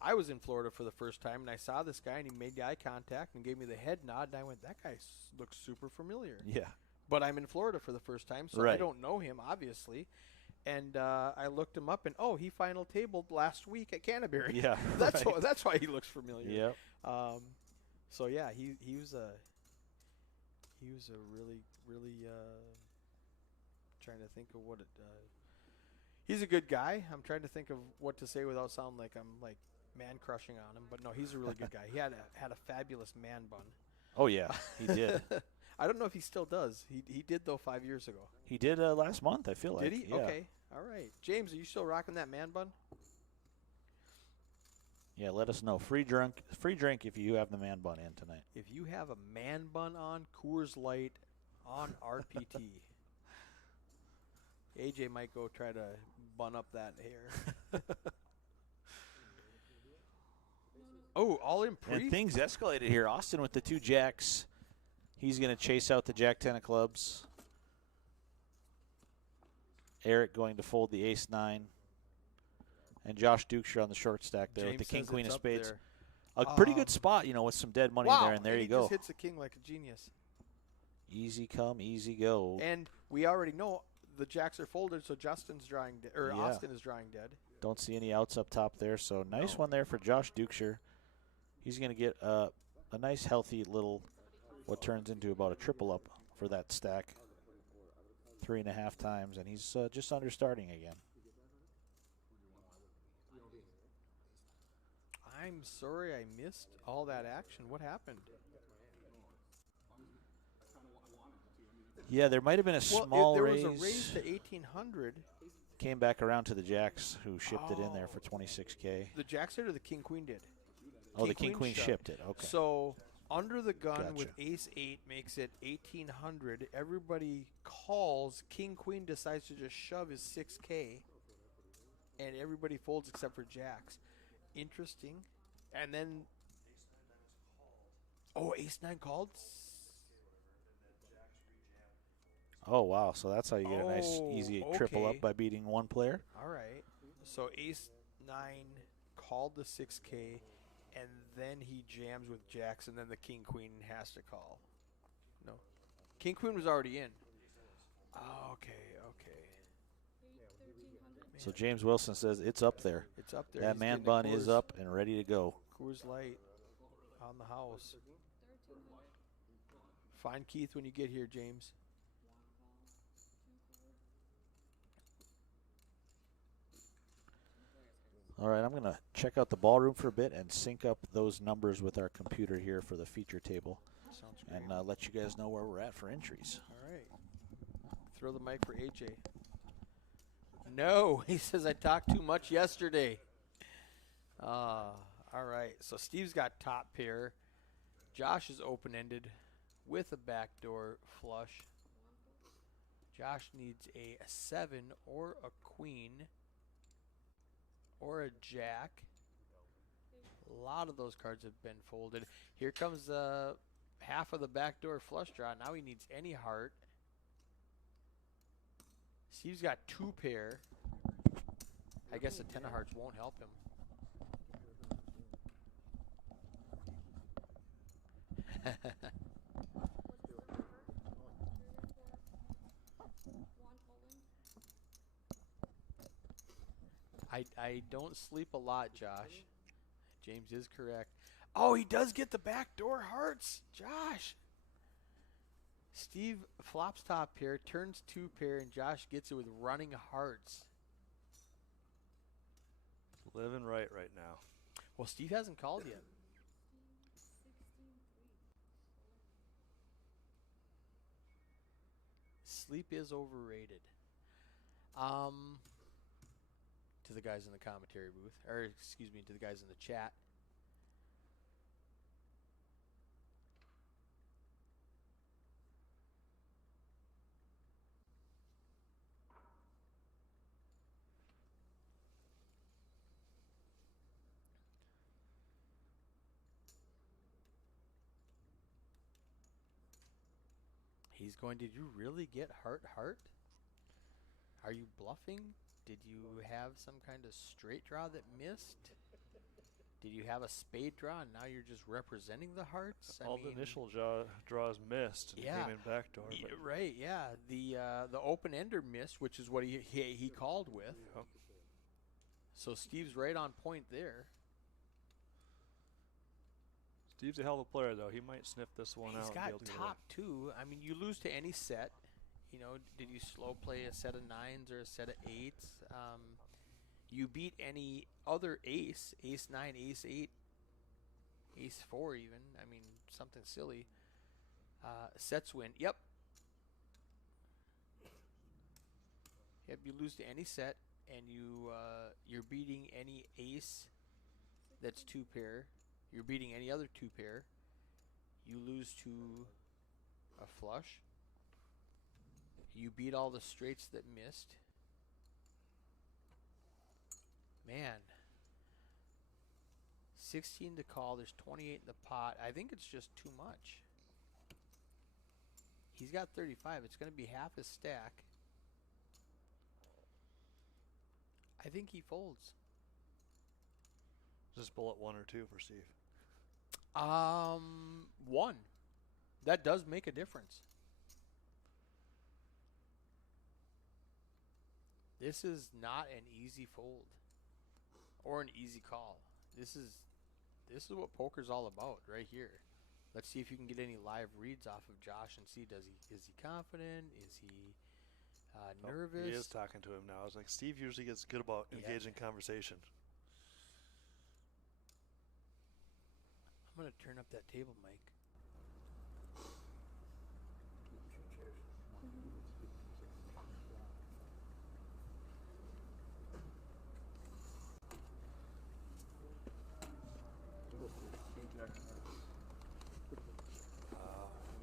I was in Florida for the first time, and I saw this guy, and he made eye contact and gave me the head nod, and I went, that guy looks super familiar. Yeah. But I'm in Florida for the first time, so I Right. don't know him, obviously. And I looked him up, and he final tabled last week at Canterbury. Yeah, that's right. why, that's why he looks familiar. Yep. So yeah, he was a really trying to think of what it. He's a good guy. I'm trying to think of what to say without sounding like I'm like man crushing on him, but no, he's a really good guy. He had a fabulous man bun. Oh, yeah, he did. I don't know if he still does. He did, though, 5 years ago. He did last month, I feel like. Did he? Yeah. Okay. All right. James, are you still rocking that man bun? Yeah, let us know. Free drink if you have the man bun in tonight. If you have a man bun on, Coors Light on RPT. AJ might go try to bun up that hair. All in pre. And things escalated here. Austin with the 2 jacks. He's going to chase out the Jack 10 of clubs. Eric going to fold the Ace 9. And Josh Dukeshire on the short stack there James with the King says Queen it's of up Spades. there. A pretty good spot, with some dead money in there, and there you he go. just hits the king like a genius. Easy come, easy go. And we already know the jacks are folded, so Justin's drawing or Yeah. Austin is drawing dead. Don't see any outs up top there, so nice one there for Josh Dukeshire. He's going to get a nice, healthy little, what turns into about a triple up for that stack. 3.5 times, and he's just under starting again. I'm sorry I missed all that action. What happened? Yeah, there might have been a small there raise. was a raise to 1,800. Came back around to the Jacks, who shipped it in there for 26K. The Jacks did or the King Queen did? Oh, the King Queen shipped it. Okay. So under the gun with Gotcha. Ace 8 makes it 1,800. Everybody calls. King Queen decides to just shove his 6K, and everybody folds except for Jacks. Interesting. And then, Ace 9 called. Oh, wow. So that's how you get a nice, easy triple okay. up by beating one player. All right. So Ace 9 called the 6K, and then he jams with Jacks, and then the King Queen has to call. No, King Queen was already in. Oh, okay. So James Wilson says it's up there. It's up there. That He's man getting a bun is Coors- up and ready to go. Coors Light on the house. Find Keith when you get here, James. All right, I'm going to check out the ballroom for a bit and sync up those numbers with our computer here for the feature table. Sounds great. And let you guys know where we're at for entries. All right. Throw the mic for AJ. No, he says I talked too much yesterday. All right. So Steve's got top pair. Josh is open-ended with a backdoor flush. Josh needs a 7 or a queen or a jack. A lot of those cards have been folded. Here comes half of the backdoor flush draw. Now he needs any heart. Steve's got 2 pair. I guess a 10 of hearts won't help him. I don't sleep a lot, Josh. James is correct. Oh, he does get the backdoor hearts, Josh. Steve flops top pair, turns 2 pair, and Josh gets it with running hearts. Living right now. Well, Steve hasn't called yet. Sleep is overrated. To the guys in the commentary booth, or excuse me, to the guys in the chat. He's going, did you really get heart? Are you bluffing? Did you have some kind of straight draw that missed? Did you have a spade draw and now you're just representing the hearts? All the initial draws missed and Yeah. came in backdoor. Yeah, But right, yeah. The open ender missed, which is what he called with. Yep. So Steve's right on point there. Steve's a hell of a player, though. He might sniff this one out. He's and be got able to top 2. I mean, you lose to any set. You know, did you slow play a set of 9s or a set of 8s? You beat any other ace, ace 9, ace 8, ace 4 even. I mean, something silly. Sets win. Yep. Yep, you lose to any set, and you're beating any ace that's 2 pair. You're beating any other 2 pair. You lose to a flush. You beat all the straights that missed. Man. 16 to call. There's 28 in the pot. I think it's just too much. He's got 35. It's going to be half his stack. I think he folds. Just bullet 1 or 2 for Steve. 1. That does make a difference. This is not an easy fold or an easy call. This is what poker's all about right here. Let's see if you can get any live reads off of Josh and see is he confident? Is he nervous? He is talking to him now. I was like, Steve usually gets good about engaging conversation. I'm going to turn up that table mic.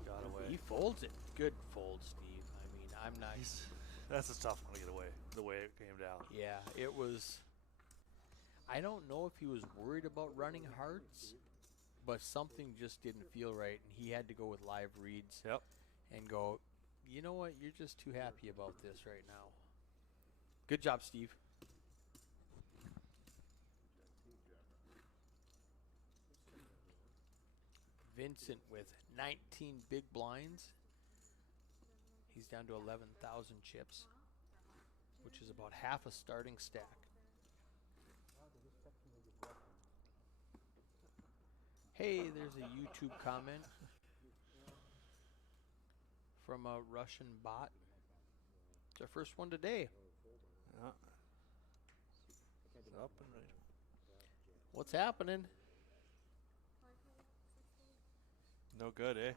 Got away. He folds it. Good fold, Steve. I mean, I'm not. That's a tough one to get away, the way it came down. Yeah, it was. I don't know if he was worried about running hearts, but something just didn't feel right, and he had to go with live reads. Yep. And go, you know what? You're just too happy about this right now. Good job, Steve. Vincent with 19 big blinds. He's down to 11,000 chips. which is about half a starting stack. Hey, there's a YouTube comment from a Russian bot. It's our first one today. Yeah. Up and ready. What's happening? No good, eh?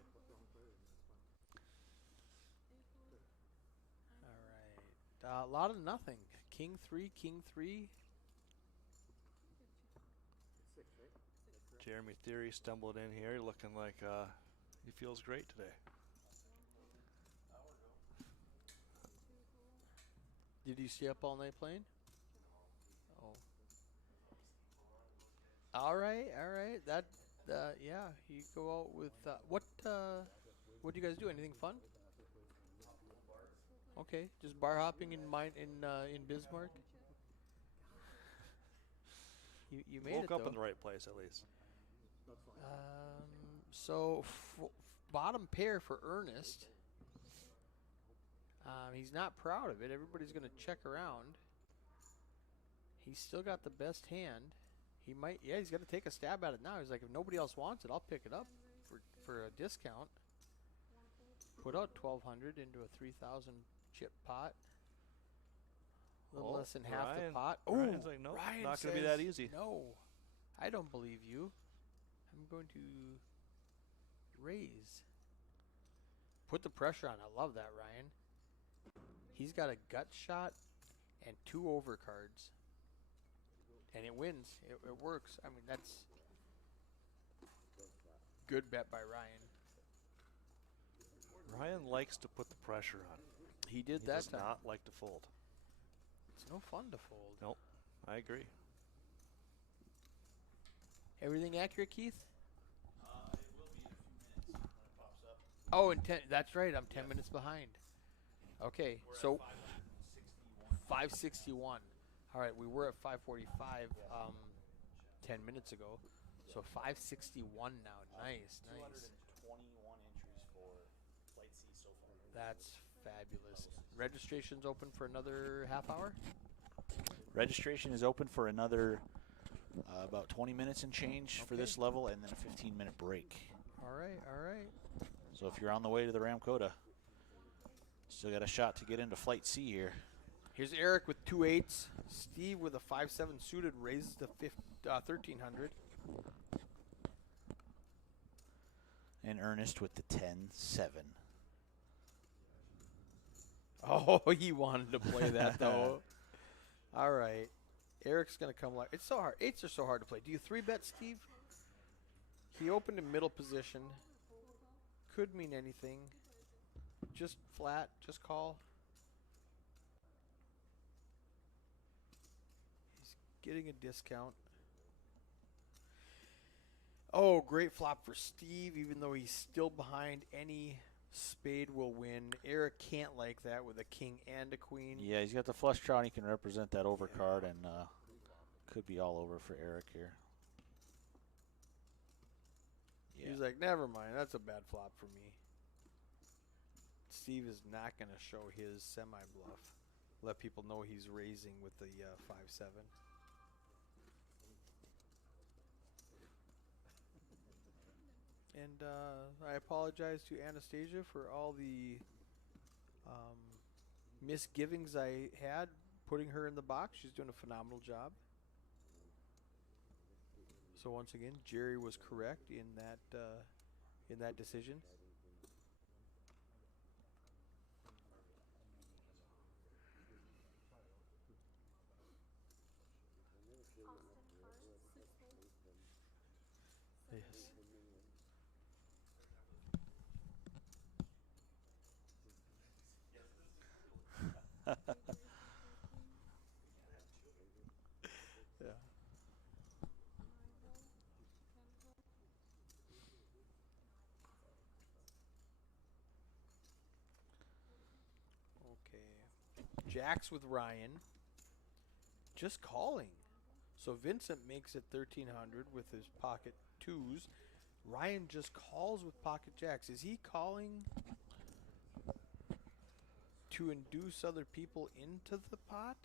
All right. A lot of nothing. King 3, King 3. Jeremy Theory stumbled in here looking like he feels great today. Did you stay up all night playing? Oh. All right. That, yeah. You go out with what do you guys do? Anything fun? Okay, just bar hopping in Bismarck. You made Woke it up though. in the right place at least. So bottom pair for Ernest. He's not proud of it. Everybody's going to check around. He's still got the best hand. He might, yeah, he's got to take a stab at it now. He's like, if nobody else wants it, I'll pick it up for a discount. Put out 1,200 into a 3,000 chip pot. A little less than half the pot. Oh, Ryan's like, nope, Ryan not going to be that says, easy. No, I don't believe you. I'm going to raise. Put the pressure on. I love that, Ryan. He's got a gut shot and 2 overcards. And it wins. It works. I mean, that's good bet by Ryan. Ryan likes to put the pressure on. He did He that does time. not like to fold. It's no fun to fold. Nope, I agree. Everything accurate, Keith? It will be in a few minutes when it pops up. Oh, and 10. That's right. I'm 10 minutes behind. Okay, We're so at 561. 561. All right, we were at 545 10 minutes ago. So 561 now. Nice. 221 entries for Flight C so far. That's fabulous. Registration's open for another half hour? Registration is open for another about 20 minutes and change for Okay. this level, and then a 15-minute break. All right. So if you're on the way to the Dakota, still got a shot to get into Flight C here. Here's Eric with 2 8s. Steve with a 5-7 suited raises to 1,300. And Ernest with the 10-7. Oh, he wanted to play that though. All right. Eric's going to come like it's so hard. 8s are so hard to play. Do you 3-bet, Steve? He opened in middle position. Could mean anything. Just flat, just call. He's getting a discount. Oh, great flop for Steve, even though he's still behind. Any spade will win. Eric can't like that with a king and a queen. Yeah, he's got the flush draw, and he can represent that overcard, and could be all over for Eric here. Yeah. He's like, never mind, that's a bad flop for me. Steve is not going to show his semi-bluff. Let people know he's raising with the 5-7. And I apologize to Anastasia for all the misgivings I had putting her in the box. She's doing a phenomenal job. So once again, Jerry was correct in that decision. Yes. Yeah. Okay. Jacks with Ryan. Just calling. So Vincent makes it 1,300 with his pocket 2s. Ryan just calls with pocket jacks. Is he calling to induce other people into the pot?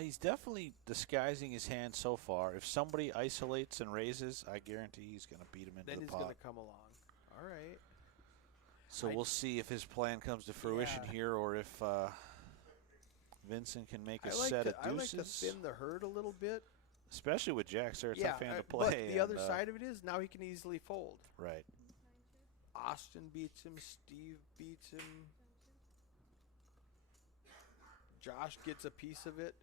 He's definitely disguising his hand so far. If somebody isolates and raises, I guarantee he's going to beat him into Then the he's pot. going to come along. All right. So we'll see if his plan comes to fruition Yeah. here, or if Vincent can make a I like set to, of I like deuces. to thin the herd a little bit. Especially with Jacks, they're a tough hand to but play. the other and, side of it is now he can easily fold. Right. Austin beats him. Steve beats him. Josh gets a piece of it.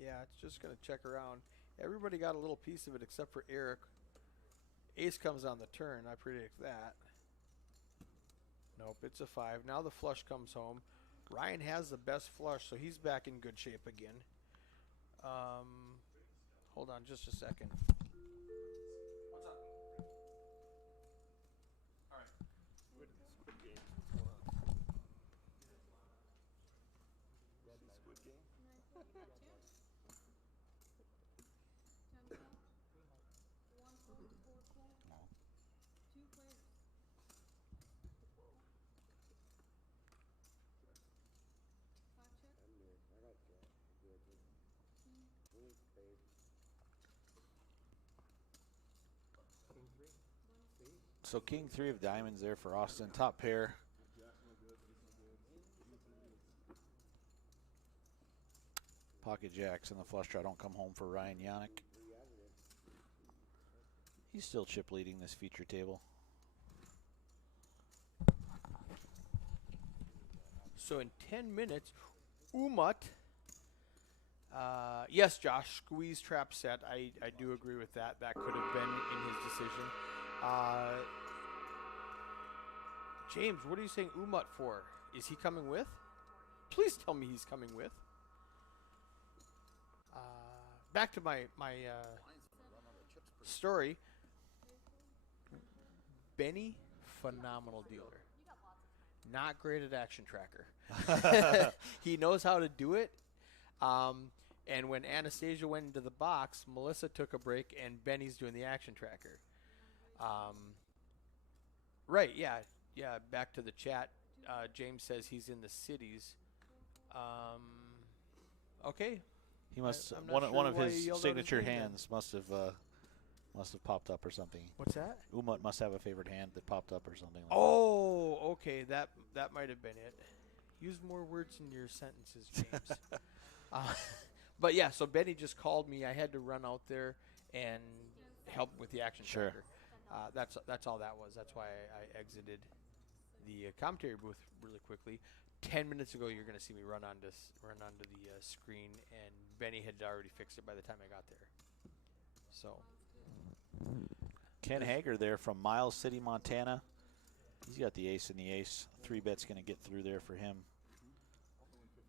Yeah, it's just going to check around. Everybody got a little piece of it except for Eric. Ace comes on the turn. I predict that. Nope, it's a 5. Now the flush comes home. Ryan has the best flush, so he's back in good shape again. Hold on just a second. What's up? All right. Squid game. Squid game. So king 3 of diamonds there for Austin. Top pair. Pocket jacks and the flush draw don't come home for Ryan Yannick. He's still chip leading this feature table. So in 10 minutes, Umut. Yes, Josh, squeeze trap set. I do agree with that. That could have been in his decision. James, what are you saying Umut for? Is he coming with? Please tell me he's coming with. Back to my story. Benny, phenomenal dealer. Not great at action tracker. He knows how to do it. And when Anastasia went into the box, Melissa took a break, and Benny's doing the action tracker. Right, yeah. Back to the chat. James says he's in the cities. Okay. He must I'm not one sure of why his he yelled out signature his name then. hands must have popped up or something. What's that? Umut must have a favorite hand that popped up or something. Like Oh, okay. That might have been it. Use more words in your sentences, James. But yeah, so Benny just called me. I had to run out there and help with the action Sure. tracker. That's all that was. That's why I exited the commentary booth really quickly. 10 minutes ago, you're going to see me run onto the screen, and Benny had already fixed it by the time I got there. So Ken Hager there from Miles City, Montana. He's got the ace and the ace. 3-bet's going to get through there for him.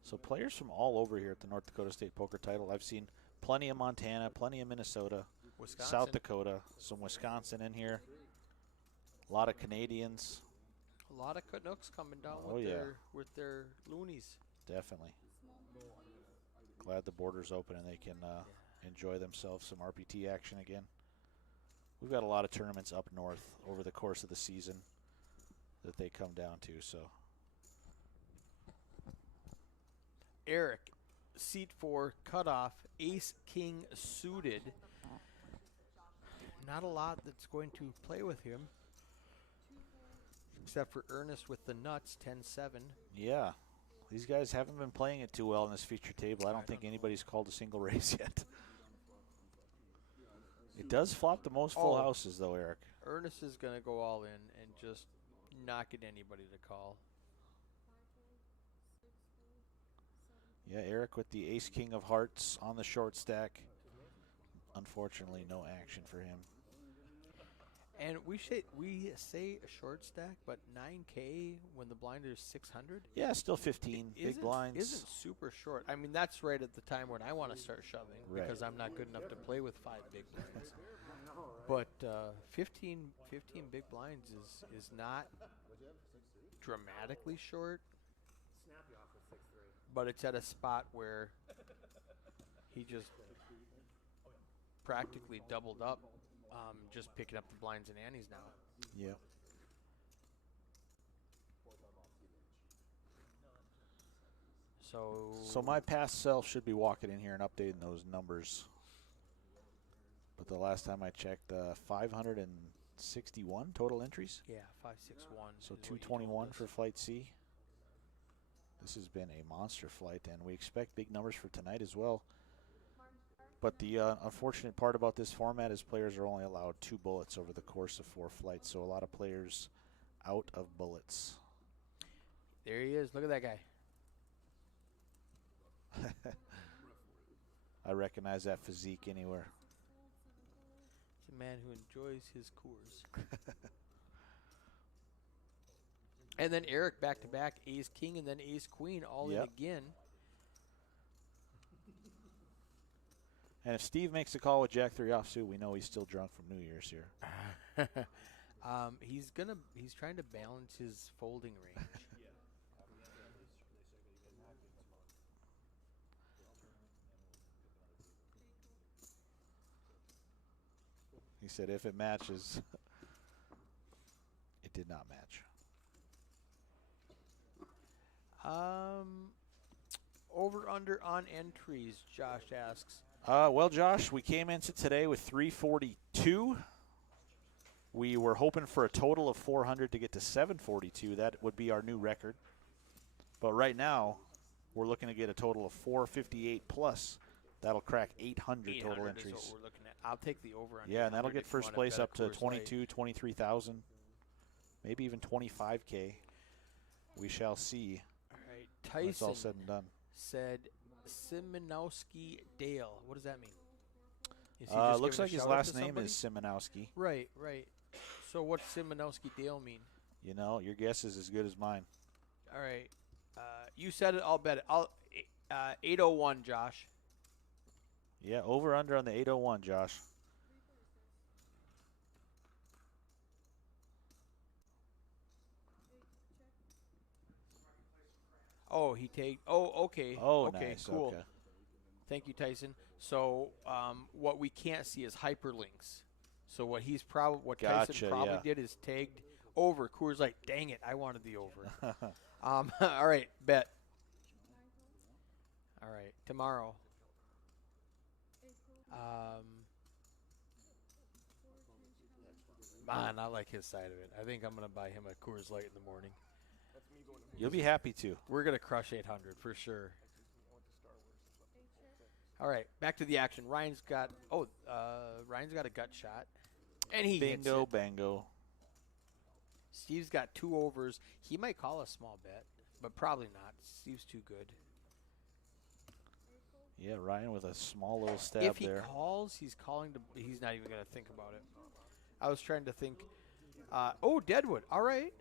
So players from all over here at the North Dakota State Poker Title. I've seen plenty of Montana, plenty of Minnesota, Wisconsin. South Dakota, some Wisconsin in here. A lot of Canadians. A lot of Canucks coming down Oh, yeah. with their loonies. Definitely. Glad the border's open and they can enjoy themselves some RPT action again. We've got a lot of tournaments up north over the course of the season that they come down to. So Eric, seat 4, cutoff, ace, king, suited. Not a lot that's going to play with him, except for Ernest with the nuts, 10-7. yeah, these guys haven't been playing it too well in this feature table. I don't think anybody's called a single raise yet. It does flop the most full houses though, Eric. Ernest is going to go all in and just not get anybody to call. Yeah, Eric with the ace king of hearts on the short stack. Unfortunately, no action for him. And we say a short stack, but 9K when the blind is 600? Yeah, still 15 big blinds. Isn't super short. I mean, that's right at the time when I want to start shoving because I'm not good enough to play with 5 big blinds. But 15 big blinds is not dramatically short. But it's at a spot where he just practically doubled up, just picking up the blinds and antes now. Yeah. So my past self should be walking in here and updating those numbers. But the last time I checked, 561 total entries. Yeah, 561. So is what you told 221 us. for Flight C. This has been a monster flight, and we expect big numbers for tonight as well. But the unfortunate part about this format is players are only allowed 2 bullets over the course of 4 flights, so a lot of players out of bullets. There he is. Look at that guy. I recognize that physique anywhere. It's a man who enjoys his Coors. And then Eric back-to-back, ace king and then ace queen, all in Yep. again. And if Steve makes a call with Jack 3 offsuit, we know he's still drunk from New Year's here. He's trying to balance his folding range. He said if it matches, it did not match. Over under on entries, Josh asks. Well, Josh, we came into today with 342. We were hoping for a total of 400 to get to 742. That would be our new record. But right now, we're looking to get a total of 458 plus. That'll crack 800 total 800 entries. is what we're looking at. I'll take the over under. Yeah, and that'll 100 get if you first wanna place bet a up to Coors Light. 22, 23,000, maybe even 25K. We shall see All right, when it's all Tyson said and done. said Simonowski Dale. What does that mean? Is he just Looks giving a like his shout out last to name somebody? is Simonowski. Right, right. So what's Simonowski Dale mean? You know, your guess is as good as mine. All right. You said it. I'll bet it. 801, Josh. Yeah, over under on the 801, Josh. Oh, he take. Oh, okay. Oh, okay, nice. cool. Okay. Thank you, Tyson. So, what we can't see is hyperlinks. So what Tyson Gotcha, probably yeah. did is tagged over. Coors like, dang it, I wanted the over. All right, bet. All right, tomorrow. Man, I like his side of it. I think I'm gonna buy him a Coors Light in the morning. You'll be happy to. We're gonna crush 800 for sure. All right, back to the action. Ryan's got a gut shot, and he hits Bingo, it. bango. Steve's got 2 overs. He might call a small bet, but probably not. Steve's too good. Yeah, Ryan with a small little stab If he there. calls, he's calling to. He's not even gonna think about it. I was trying to think. Deadwood. All right.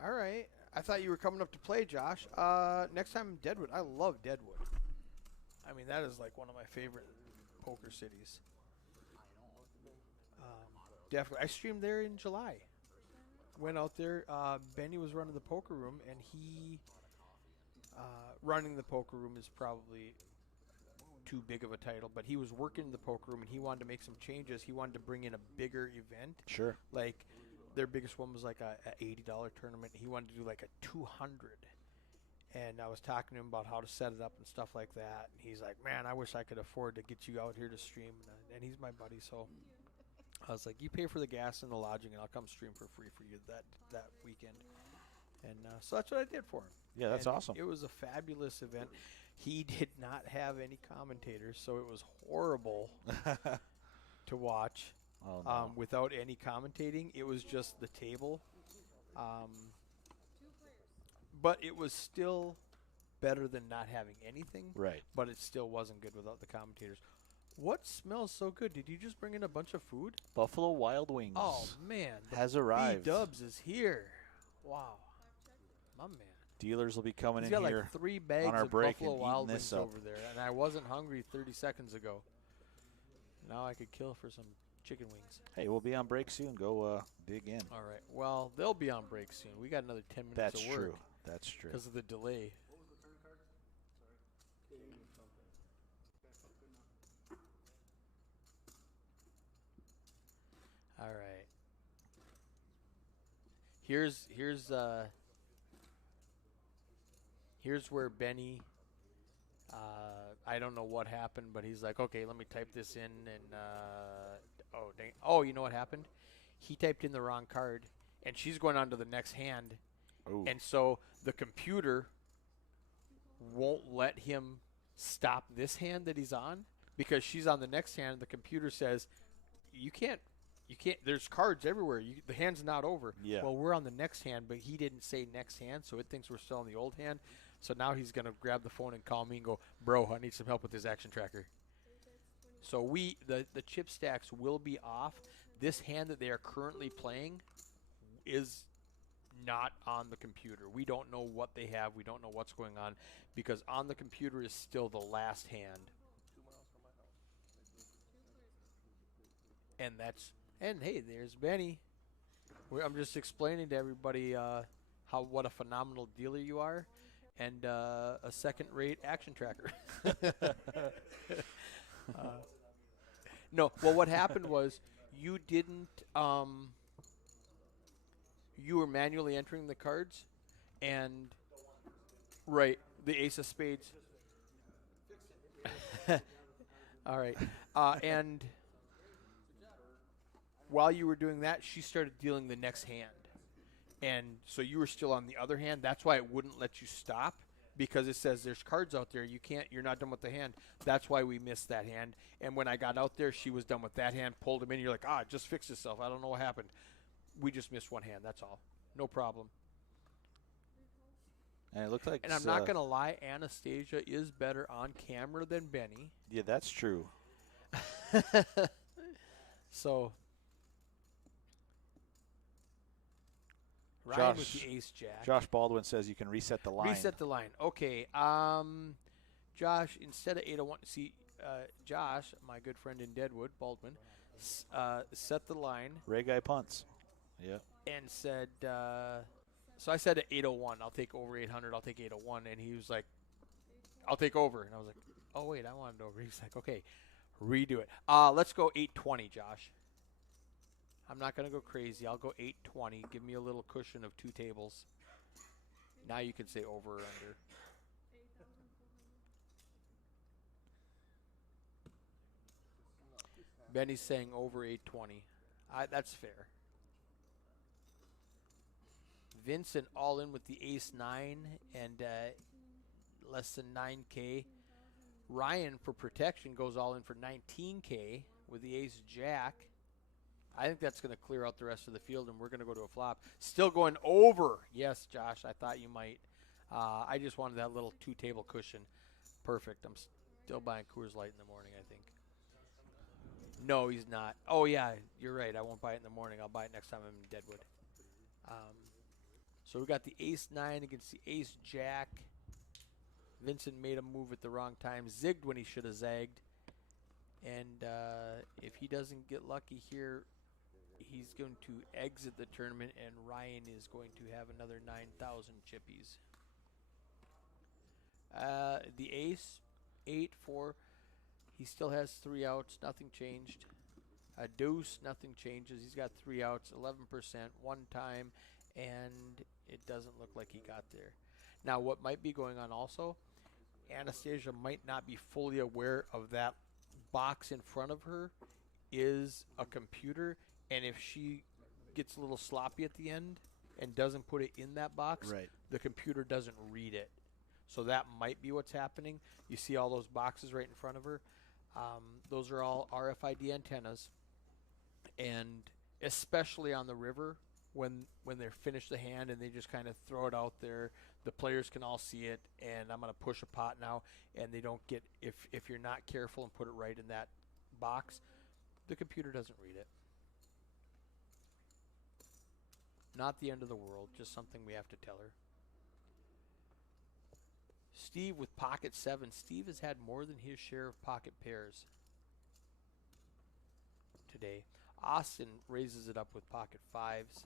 I thought you were coming up to play, Josh. Next time, Deadwood. I love Deadwood. I mean, that is like one of my favorite poker cities. Definitely. I streamed there in July. Went out there. Benny was running the poker room, and he running the poker room is probably too big of a title, but he was working the poker room, and he wanted to make some changes. He wanted to bring in a bigger event. Sure. Like, their biggest one was like a $80 tournament. He wanted to do like a 200. And I was talking to him about how to set it up and stuff like that. And he's like, man, I wish I could afford to get you out here to stream. And he's my buddy, so I was like, you pay for the gas and the lodging, and I'll come stream for free for you that weekend. And so that's what I did for him. Yeah, that's And awesome. It was a fabulous event. He did not have any commentators, so it was horrible to watch. Oh, no. Without any commentating. It was just the table. But it was still better than not having anything. Right. But it still wasn't good without the commentators. What smells so good? Did you just bring in a bunch of food? Buffalo Wild Wings Oh, man. The has arrived. B-Dubs is here. Wow. My man. Dealers will be coming He's in got here like 3 bags on our of break Buffalo and Wild eating Wings this up. over there. And I wasn't hungry 30 seconds ago. Now I could kill for some chicken wings. Hey, we'll be on break soon. Go dig in. All right. Well, they'll be on break soon. We got another 10 minutes That's of work. true. That's true. Because of the delay. All right. Here's where Benny I don't know what happened, but he's like, okay, let me type this in, and oh dang, oh, you know what happened? He typed in the wrong card, and she's going on to the next hand, Ooh. and so the computer won't let him stop this hand that he's on because she's on the next hand. And the computer says, you can't. There's cards everywhere. The hand's not over. Yeah. Well, we're on the next hand, but he didn't say next hand, so it thinks we're still on the old hand. So now he's gonna grab the phone and call me and go, bro, I need some help with this action tracker. So the chip stacks will be off. This hand that they are currently playing is not on the computer. We don't know what they have. We don't know what's going on because on the computer is still the last hand. And hey, there's Benny. I'm just explaining to everybody what a phenomenal dealer you are, and a second-rate action tracker. No, well, what happened was you didn't. You were manually entering the cards, and right, the ace of spades. All right, and while you were doing that, she started dealing the next hand. And so you were still on the other hand. That's why it wouldn't let you stop because it says there's cards out there. You're not done with the hand. That's why we missed that hand. And when I got out there, she was done with that hand, pulled him in. You're like, it just fixed itself. I don't know what happened. We just missed one hand. That's all. No problem. And it looked like. And I'm not going to lie, Anastasia is better on camera than Benny. Yeah, that's true. So Ryan with the ace jack. Josh Baldwin says you can reset the line. Reset the line. Okay. Josh, instead of 801, see, Josh, my good friend in Deadwood, Baldwin, set the line. Ray Guy punts. Yeah. And said, so I said at 801, I'll take over 800, I'll take 801. And he was like, I'll take over. And I was like, oh, wait, I wanted over. He's like, okay, redo it. Let's go 820, Josh. I'm not going to go crazy. I'll go 820. Give me a little cushion of 2 tables. Now you can say over or under. Benny's saying over 820. That's fair. Vincent all in with the ace-9 and less than 9K. Ryan for protection goes all in for 19K with the ace-jack. I think that's going to clear out the rest of the field, and we're going to go to a flop. Still going over. Yes, Josh, I thought you might. I just wanted that little 2-table cushion. Perfect. I'm still buying Coors Light in the morning, I think. No, he's not. Oh, yeah, you're right. I won't buy it in the morning. I'll buy it next time I'm in Deadwood. So we got the ace-9 against the ace-jack. Vincent made a move at the wrong time. Zigged when he should have zagged. And if he doesn't get lucky here, he's going to exit the tournament, and Ryan is going to have another 9,000 chippies. The ace, 8-4. He still has 3 outs. Nothing changed. A deuce, nothing changes. He's got 3 outs, 11%, 1 time, and it doesn't look like he got there. Now, what might be going on also, Anastasia might not be fully aware of that box in front of her is a computer, and if she gets a little sloppy at the end and doesn't put it in that box, right, the computer doesn't read it. So that might be what's happening. You see all those boxes right in front of her. Those are all RFID antennas, and especially on the river, when they're finished the hand and they just kind of throw it out there, the players can all see it, and I'm going to push a pot now, and they don't get, if you're not careful and put it right in that box, the computer doesn't read it. Not the end of the world, just something we have to tell her. Steve with pocket 7. Steve has had more than his share of pocket pairs today. Austin raises it up with pocket 5s.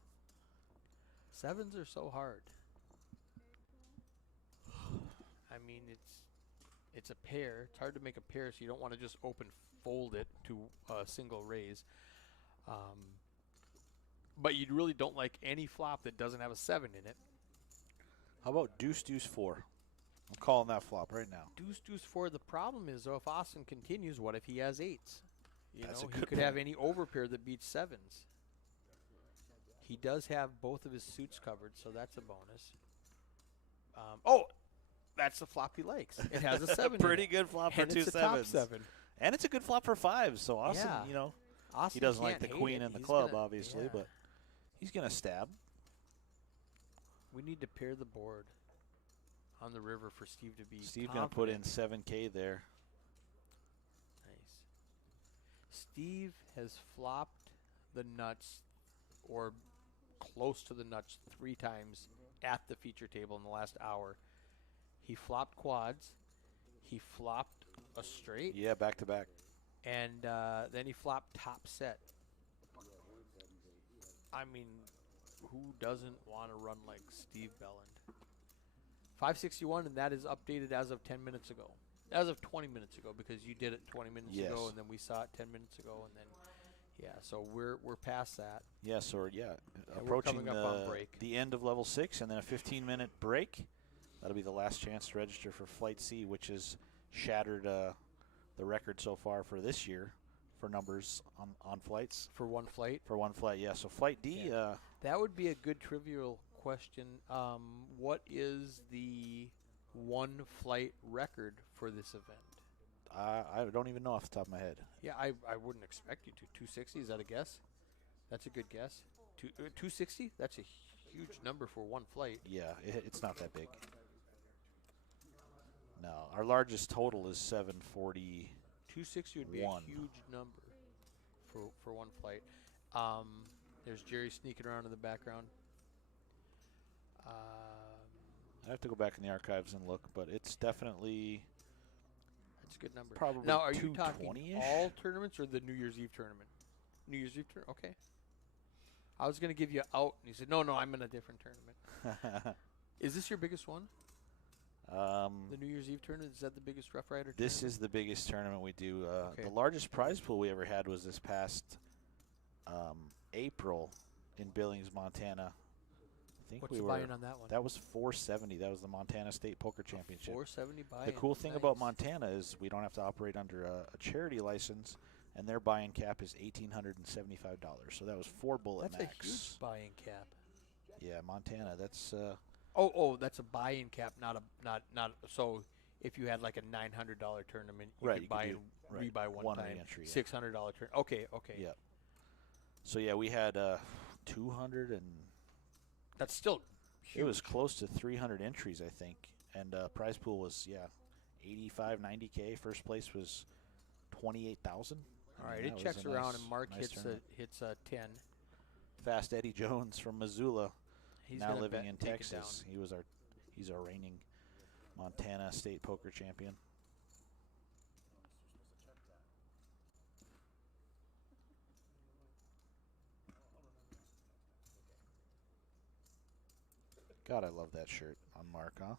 7s are so hard. I mean, it's a pair. It's hard to make a pair, so you don't want to just fold it to a single raise. But you really don't like any flop that doesn't have a 7 in it. How about deuce, deuce, 4? I'm calling that flop right now. Deuce, deuce, four. The problem is, though, if Austin continues, what if he has eights? You That's know, a he good could have point. any overpair that beats sevens. He does have both of his suits covered, so that's a bonus. Oh, that's the flop he likes. It has a seven. Pretty in it. good flop for And two it's a top sevens. seven. And it's a good flop for fives. So Austin, Yeah. you know, Austin he doesn't like can't the hate queen it. and the He's club, gonna- obviously, yeah. but he's going to stab. We need to pair the board on the river for Steve to be Steve going to put in confident. 7K there. Nice. Steve has flopped the nuts or close to the nuts 3 times at the feature table in the last hour. He flopped quads. He flopped a straight. Yeah, back to back. And then he flopped top set. I mean, who doesn't want to run like Steve Belland? 561, and that is updated as of 10 minutes ago. As of 20 minutes ago, because you did it 20 minutes Yes. ago, and then we saw it 10 minutes ago, and then, yeah, so we're past that. Yes, or we're approaching coming up on break. the end of level 6, and then a 15-minute break. That'll be the last chance to register for Flight C, which has shattered the record so far for this year for numbers on flights. For one flight. For one flight, yeah. So Flight D, Yeah. That would be a good trivial question. What is the one flight record for this event? I don't even know off the top of my head. Yeah, I wouldn't expect you to. 260, is that a guess? That's a good guess. 260? That's a huge number for one flight. Yeah, it's not that big. No, our largest total is 740. 260 would be a huge number for one flight. There's Jerry sneaking around in the background. I have to go back in the archives and look, but it's definitely That's a good number. probably Now, are you talking 220-ish. all tournaments or the New Year's Eve tournament? New Year's Eve tournament? Okay. I was going to give you out, and he said, no, I'm in a different tournament. Is this your biggest one? The New Year's Eve tournament? Is that the biggest Roughrider This tournament? is the biggest tournament we do. Okay. The largest prize pool we ever had was this past April in Billings, Montana. I think What's we the were. buy-in on that one? That was 470. That was the Montana State Poker Championship. 470 buy-in. The cool thing about Montana is we don't have to operate under a charity license, and their buy-in cap is $1,875. So that was 4 bullet That's max. a huge buy-in cap. Yeah, Montana. That's Oh, that's a buy-in cap, not. So if you had like a $900 tournament, you Right, could you buy could in, do- rebuy one time. re-entry, yeah. $600 tournament. Okay. yeah. So yeah, we had 200 and That's still huge. it was close to 300 entries, I think, and prize pool was 85, 90K. First place was 28,000. All right, it checks around, and Mark hits a 10. Fast Eddie Jones from Missoula, He's now gonna living in take it down. Texas. He's our reigning Montana State Poker Champion. God, I love that shirt on Mark, huh?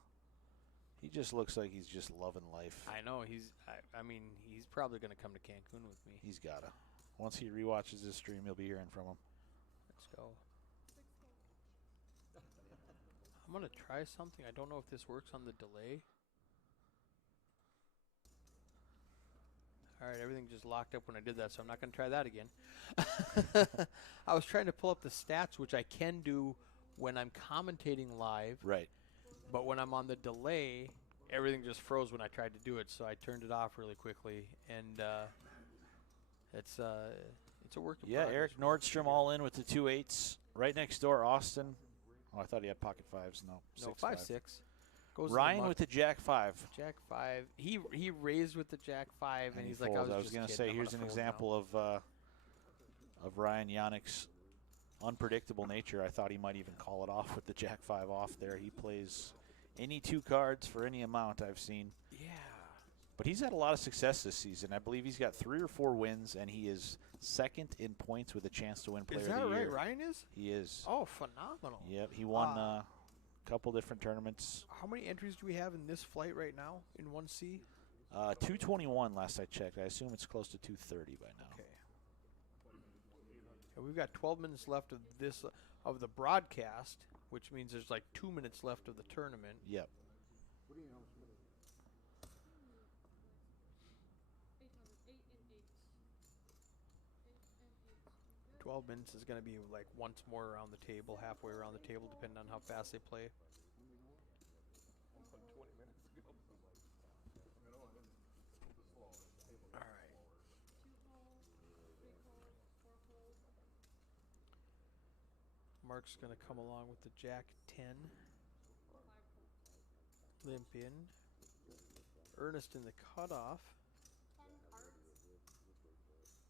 He just looks like he's just loving life. I know I mean, he's probably going to come to Cancun with me. He's gotta. Once he rewatches this stream, you'll be hearing from him. Let's go. I'm going to try something. I don't know if this works on the delay. All right, everything just locked up when I did that, so I'm not going to try that again. I was trying to pull up the stats, which I can do when I'm commentating live. Right. But when I'm on the delay, everything just froze when I tried to do it, so I turned it off really quickly, and it's a work in Yeah, progress. Eric Nordstrom all in with the 2-8s. Right next door, Austin. Oh, I thought he had pocket 5s. No, No, 6-5. 5-6. Goes in the Ryan muck. with the Jack 5. Jack 5. He raised with the Jack 5, and he he's like, folds. I I was was just gonna kidding. say, I'm here's an gonna fold now." example of Ryan Yannick's unpredictable nature. I thought he might even call it off with the Jack 5 off there. He plays any 2 cards for any amount I've seen. Yeah. But he's had a lot of success this season. I believe he's got 3 or 4 wins, and he is second in points with a chance to win Player Is of that the right? Year. Ryan is? He is. Oh, phenomenal. Yep, he won a couple different tournaments. How many entries do we have in this flight right now in 1C? 221 last I checked. I assume it's close to 230 by now. Okay. And we've got 12 minutes left of this of the broadcast, which means there's like 2 minutes left of the tournament. Yep. 12 minutes is going to be like once more around the table, halfway around the table, depending on how fast they play. All right. 2-hole, 3-hole, 4-hole. Mark's going to come along with the Jack 10. 5-hole. Limp in. Ernest in the cutoff. 10 cards.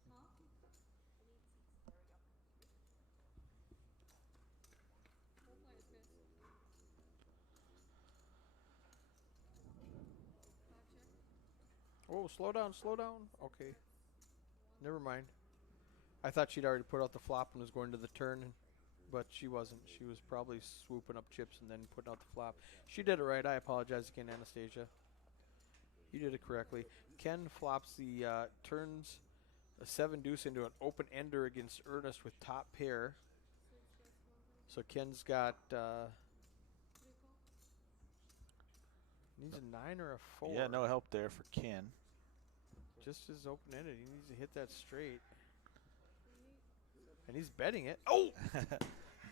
Huh? I need seats. There we go. Full players, guys. 5 check. Oh, slow down, slow down. Okay. Never mind. I thought she'd already put out the flop and was going to the turn, but she wasn't. She was probably swooping up chips and then putting out the flop. She did it right. I apologize again, Anastasia. You did it correctly. Ken flops the turns a 7 deuce into an open ender against Ernest with top pair. 6 guys, 1 So Ken's got 3-call. needs a 9 or a 4. Yeah, no help there for Ken. Just as open ended. He needs to hit that straight. 3. And he's betting it. Oh!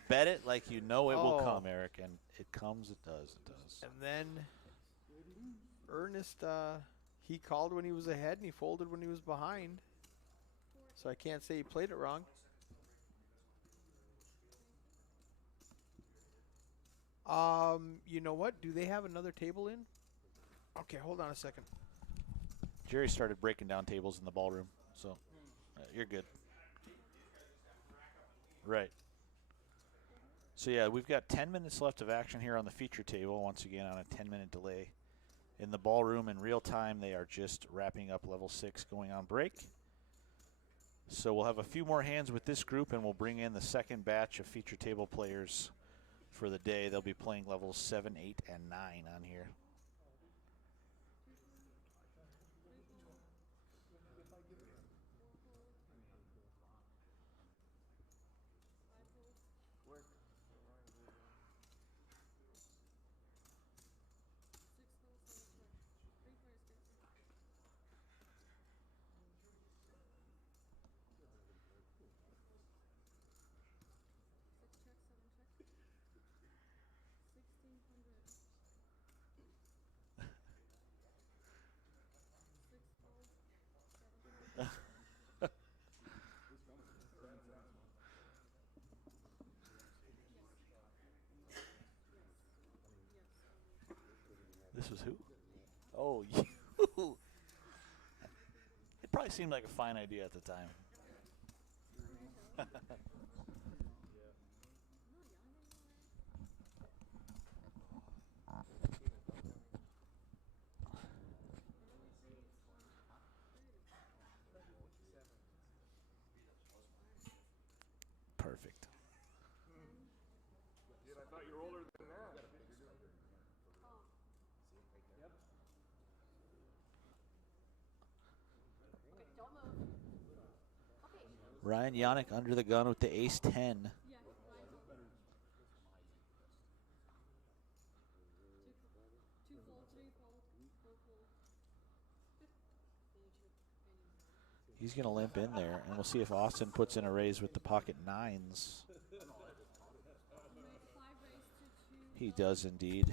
Bet it like you know it will Oh. come, Eric, and it comes. It does. It does. And then Ernest, he called when he was ahead and he folded when he was behind. So I can't say he played it wrong. You know what? Do they have another table in? Okay, hold on a second. Jerry started breaking down tables in the ballroom, so you're good. Right. So yeah, we've got 10 minutes left of action here on the feature table. Once again, on a 10-minute delay. In the ballroom in real time, they are just wrapping up level 6, going on break. So we'll have a few more hands with this group, and we'll bring in the second batch of feature table players for the day. They'll be playing levels 7, 8, and 9 on here. 6-hole, 7-check. This was who? Oh, you. It probably seemed like a fine idea at the time. Perfect. Okay, don't move. Okay. Ryan Yannick under the gun with the ace-10. Yeah, Ryan, go. 2-fold, 3-fold, 4-fold. He's going to limp in there, and we'll see if Austin puts in a raise with the pocket 9s. 5 raise to 2. He does indeed.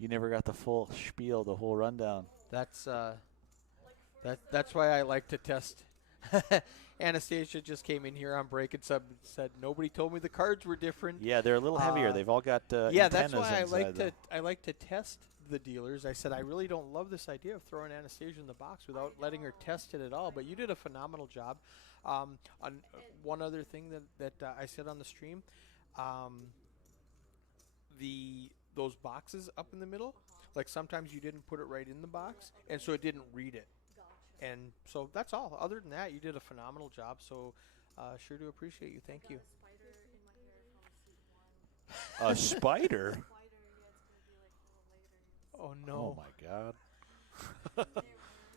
You never got the full spiel, the whole rundown. That's why I like to test. Anastasia just came in here on break and said nobody told me the cards were different. Yeah, they're a little heavier. They've all got yeah, that's antennas why inside I like to test the dealers. I said I really don't love this idea of throwing Anastasia in the box without letting her test it at all. But you did a phenomenal job. On one other thing that I said on the stream, those boxes up in the middle, like sometimes you didn't put it right in the box, and so it didn't read it. Gotcha. And so that's all. Other than that, you did a phenomenal job. So sure do appreciate you. Thank you. Got a spider in my hair from seat 1. A spider? Spider, yeah, it's gonna be like a little later. Oh no. Oh my God.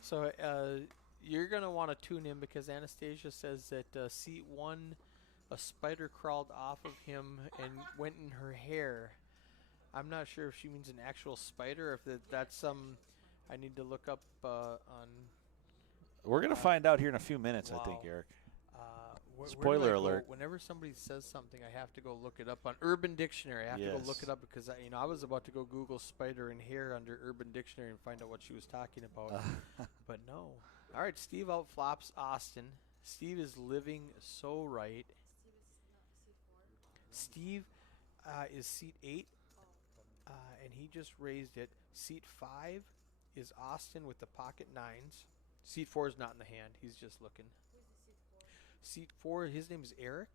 So you're gonna want to tune in because Anastasia says that seat 1, a spider crawled off of him and went in her hair. I'm not sure if she means an actual spider or if that's some I need to look up on. We're going to find out here in a few minutes, I think, Wow. Eric. Where do Spoiler I go? alert. Whenever somebody says something, I have to go look it up on Urban Dictionary. I have to go look Yes. it up because I was about to go Google spider and hair under Urban Dictionary and find out what she was talking about, but no. All right, Steve outflops Austin. Steve is living so right. Steve is seat 8, and he just raised it. Seat 5 is Austin with the pocket 9s. Seat 4 is not in the hand. He's just looking. Seat 4, his name is Eric.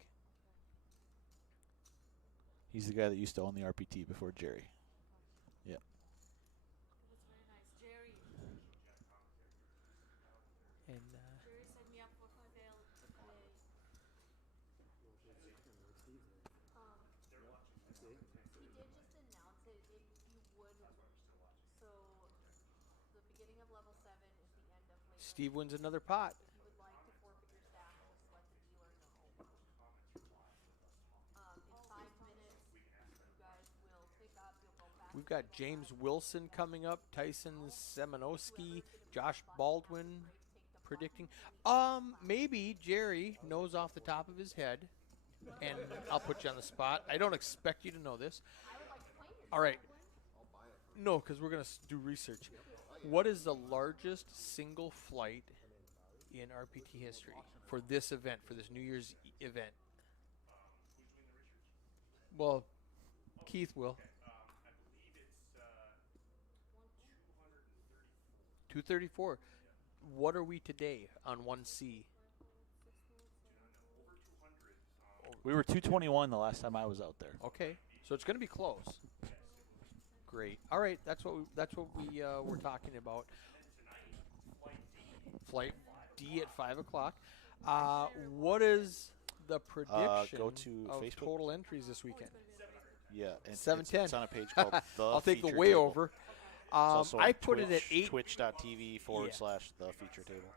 He's the guy that used to own the RPT before Jerry. Yeah. That's very nice. Jerry. And Jerry signed me up for fail today. He did just announce it if you would. So the beginning of level 7 is the end of later. Steve wins another pot. If you would like to forfeit your staff, just let the dealer know. In 5 minutes, you guys will pick up. You'll go back. We've got James Wilson coming up, Tyson Seminowski, Josh Baldwin predicting. Maybe Jerry knows off the top of his head, and I'll put you on the spot. I don't expect you to know this. All right. No, because we're going to do research. What is the largest single flight in RPT history for this event, for this New Year's event? Well, Keith will. 234. What are we today on 1C? We were 221 the last time I was out there. Okay, so it's going to be close. Great. All right, that's what we were talking about. Flight D at 5 o'clock. What is the prediction go to of Facebook. total entries this weekend? Yeah. And 7:10. It's on a page called The I'll take the Feature way Table. over. It's also I on put it at 8. Twitch.tv / Yeah. the feature table.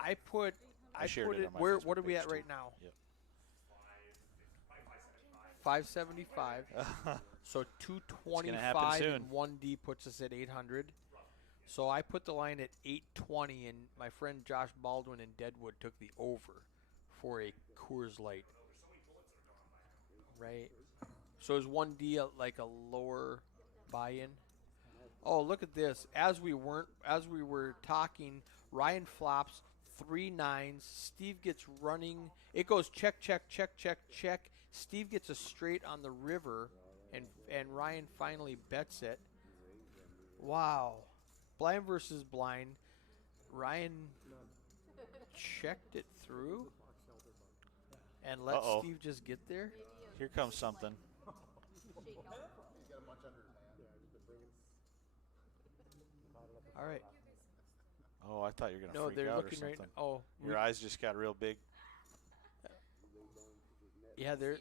I put shared it it on my where? Facebook What are we page at too. right now? Yep. 575. So happen 225 soon. and 1D puts us at 800. So I put the line at 820, and my friend Josh Baldwin in Deadwood took the over for a Coors Light. Right. So is 1D like a lower buy-in? Oh, look at this. As we were talking, Ryan flops 3 9s. Steve gets running. It goes check, check, check, check, check. Steve gets a straight on the river, and Ryan finally bets it. Wow. Blind versus blind. Ryan checked it through and let Uh-oh. Steve just get there. Here comes something. All right. Oh, I thought you were going to No, freak they're out or looking something. right. Oh, Your eyes just got real big. yeah, they're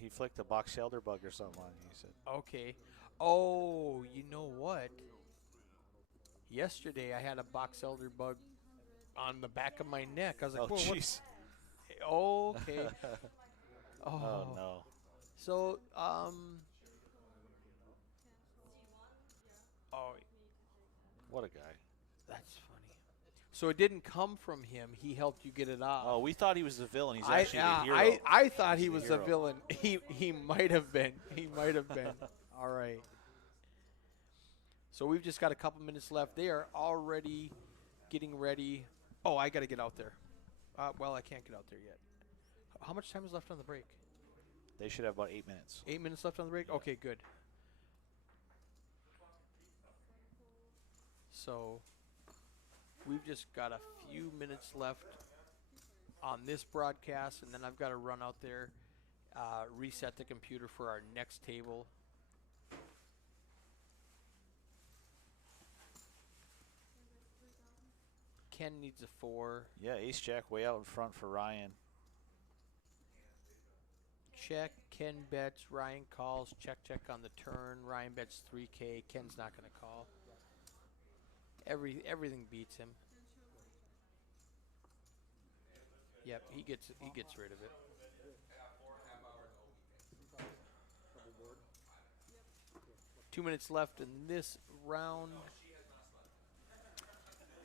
He flicked a box elder bug or something on you, he said. okay. Oh, you know what? Yesterday I had a box elder bug on the back of my neck. I was like, Oh, "Whoa, jeez. what?" Okay. Oh, no. So, oh, What a guy. that's funny. So it didn't come from him. He helped you get it off. Oh, we thought he was the villain. He's actually the hero. I thought he He's was the a hero. villain. He might have been. He might have been. All right. So we've just got a couple minutes left. They are already getting ready. Oh, I got to get out there. Well, I can't get out there yet. How much time is left on the break? They should have about 8 minutes. 8 minutes left on the break? Okay, good. So we've just got a few minutes left on this broadcast, and then I've got to run out there, reset the computer for our next table. Ken needs a 4. Yeah, ace jack way out in front for Ryan. Check. Ken bets. Ryan calls. Check, check on the turn. Ryan bets 3K. Ken's not going to call. Everything beats him. Yep, he gets rid of it. Double board. 2 minutes left in this round.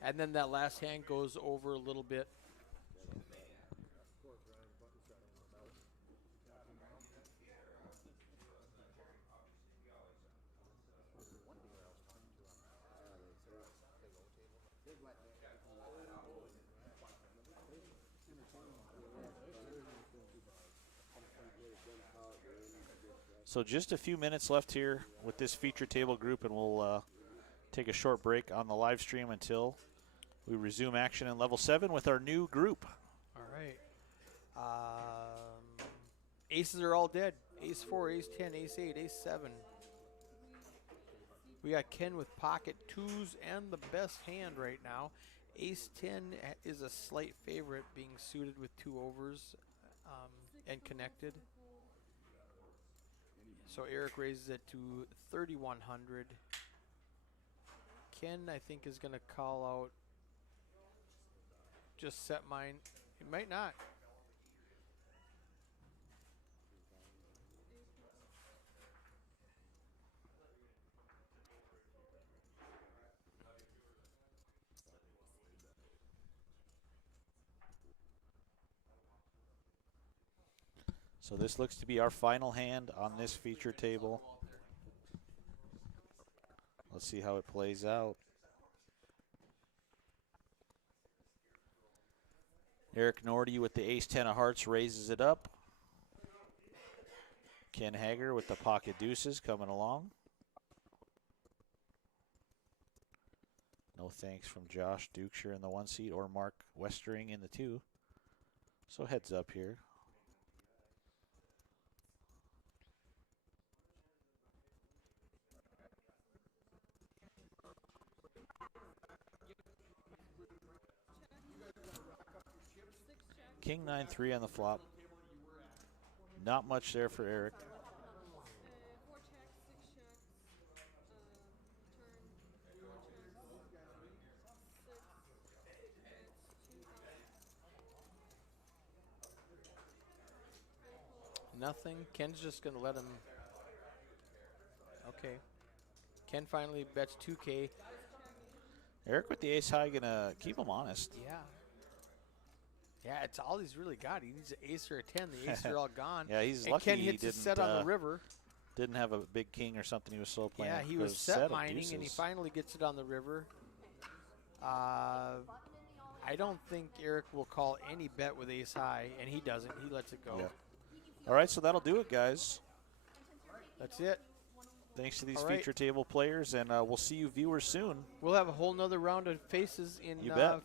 And then that last hand goes over a little bit. Fourth round, button setting about. So just a few minutes left here with this feature table group, and we'll take a short break on the live stream until we resume action in level 7 with our new group. All right. Aces are all dead. Ace 4, Ace 10, Ace 8, Ace 7. We got Ken with pocket 2s and the best hand right now. Ace 10 is a slight favorite, being suited with 2 overs and connected. So Eric raises it to 3,100. Ken, I think, is going to call out just set mine. He might not. So this looks to be our final hand on this feature table. Let's see how it plays out. Eric Nordy with the Ace 10 of hearts raises it up. Ken Hager with the pocket deuces coming along. No thanks from Josh Dukeshire in the 1 seat or Mark Westering in the 2. So heads up here. King 9-3 on the flop. Not much there for Eric. 4 checks, 6 checks, turn, 4 checks, 6, Nothing. Ken's just going to let him. Okay. Ken finally bets 2K. Eric with the ace high gonna keep him honest. Yeah. Yeah, it's all he's really got. He needs an ace or a 10. The aces are all gone. Yeah, he's and lucky Ken he hits his didn't set on the river. didn't have a big king or something he was slow playing. Yeah, he was set mining, and he finally gets it on the river. I don't think Eric will call any bet with ace high, and he doesn't. He lets it go. Yeah. All right, so that'll do it, guys. That's it. Thanks to these All right. feature table players, and we'll see you viewers soon. We'll have a whole nother round of faces in You bet.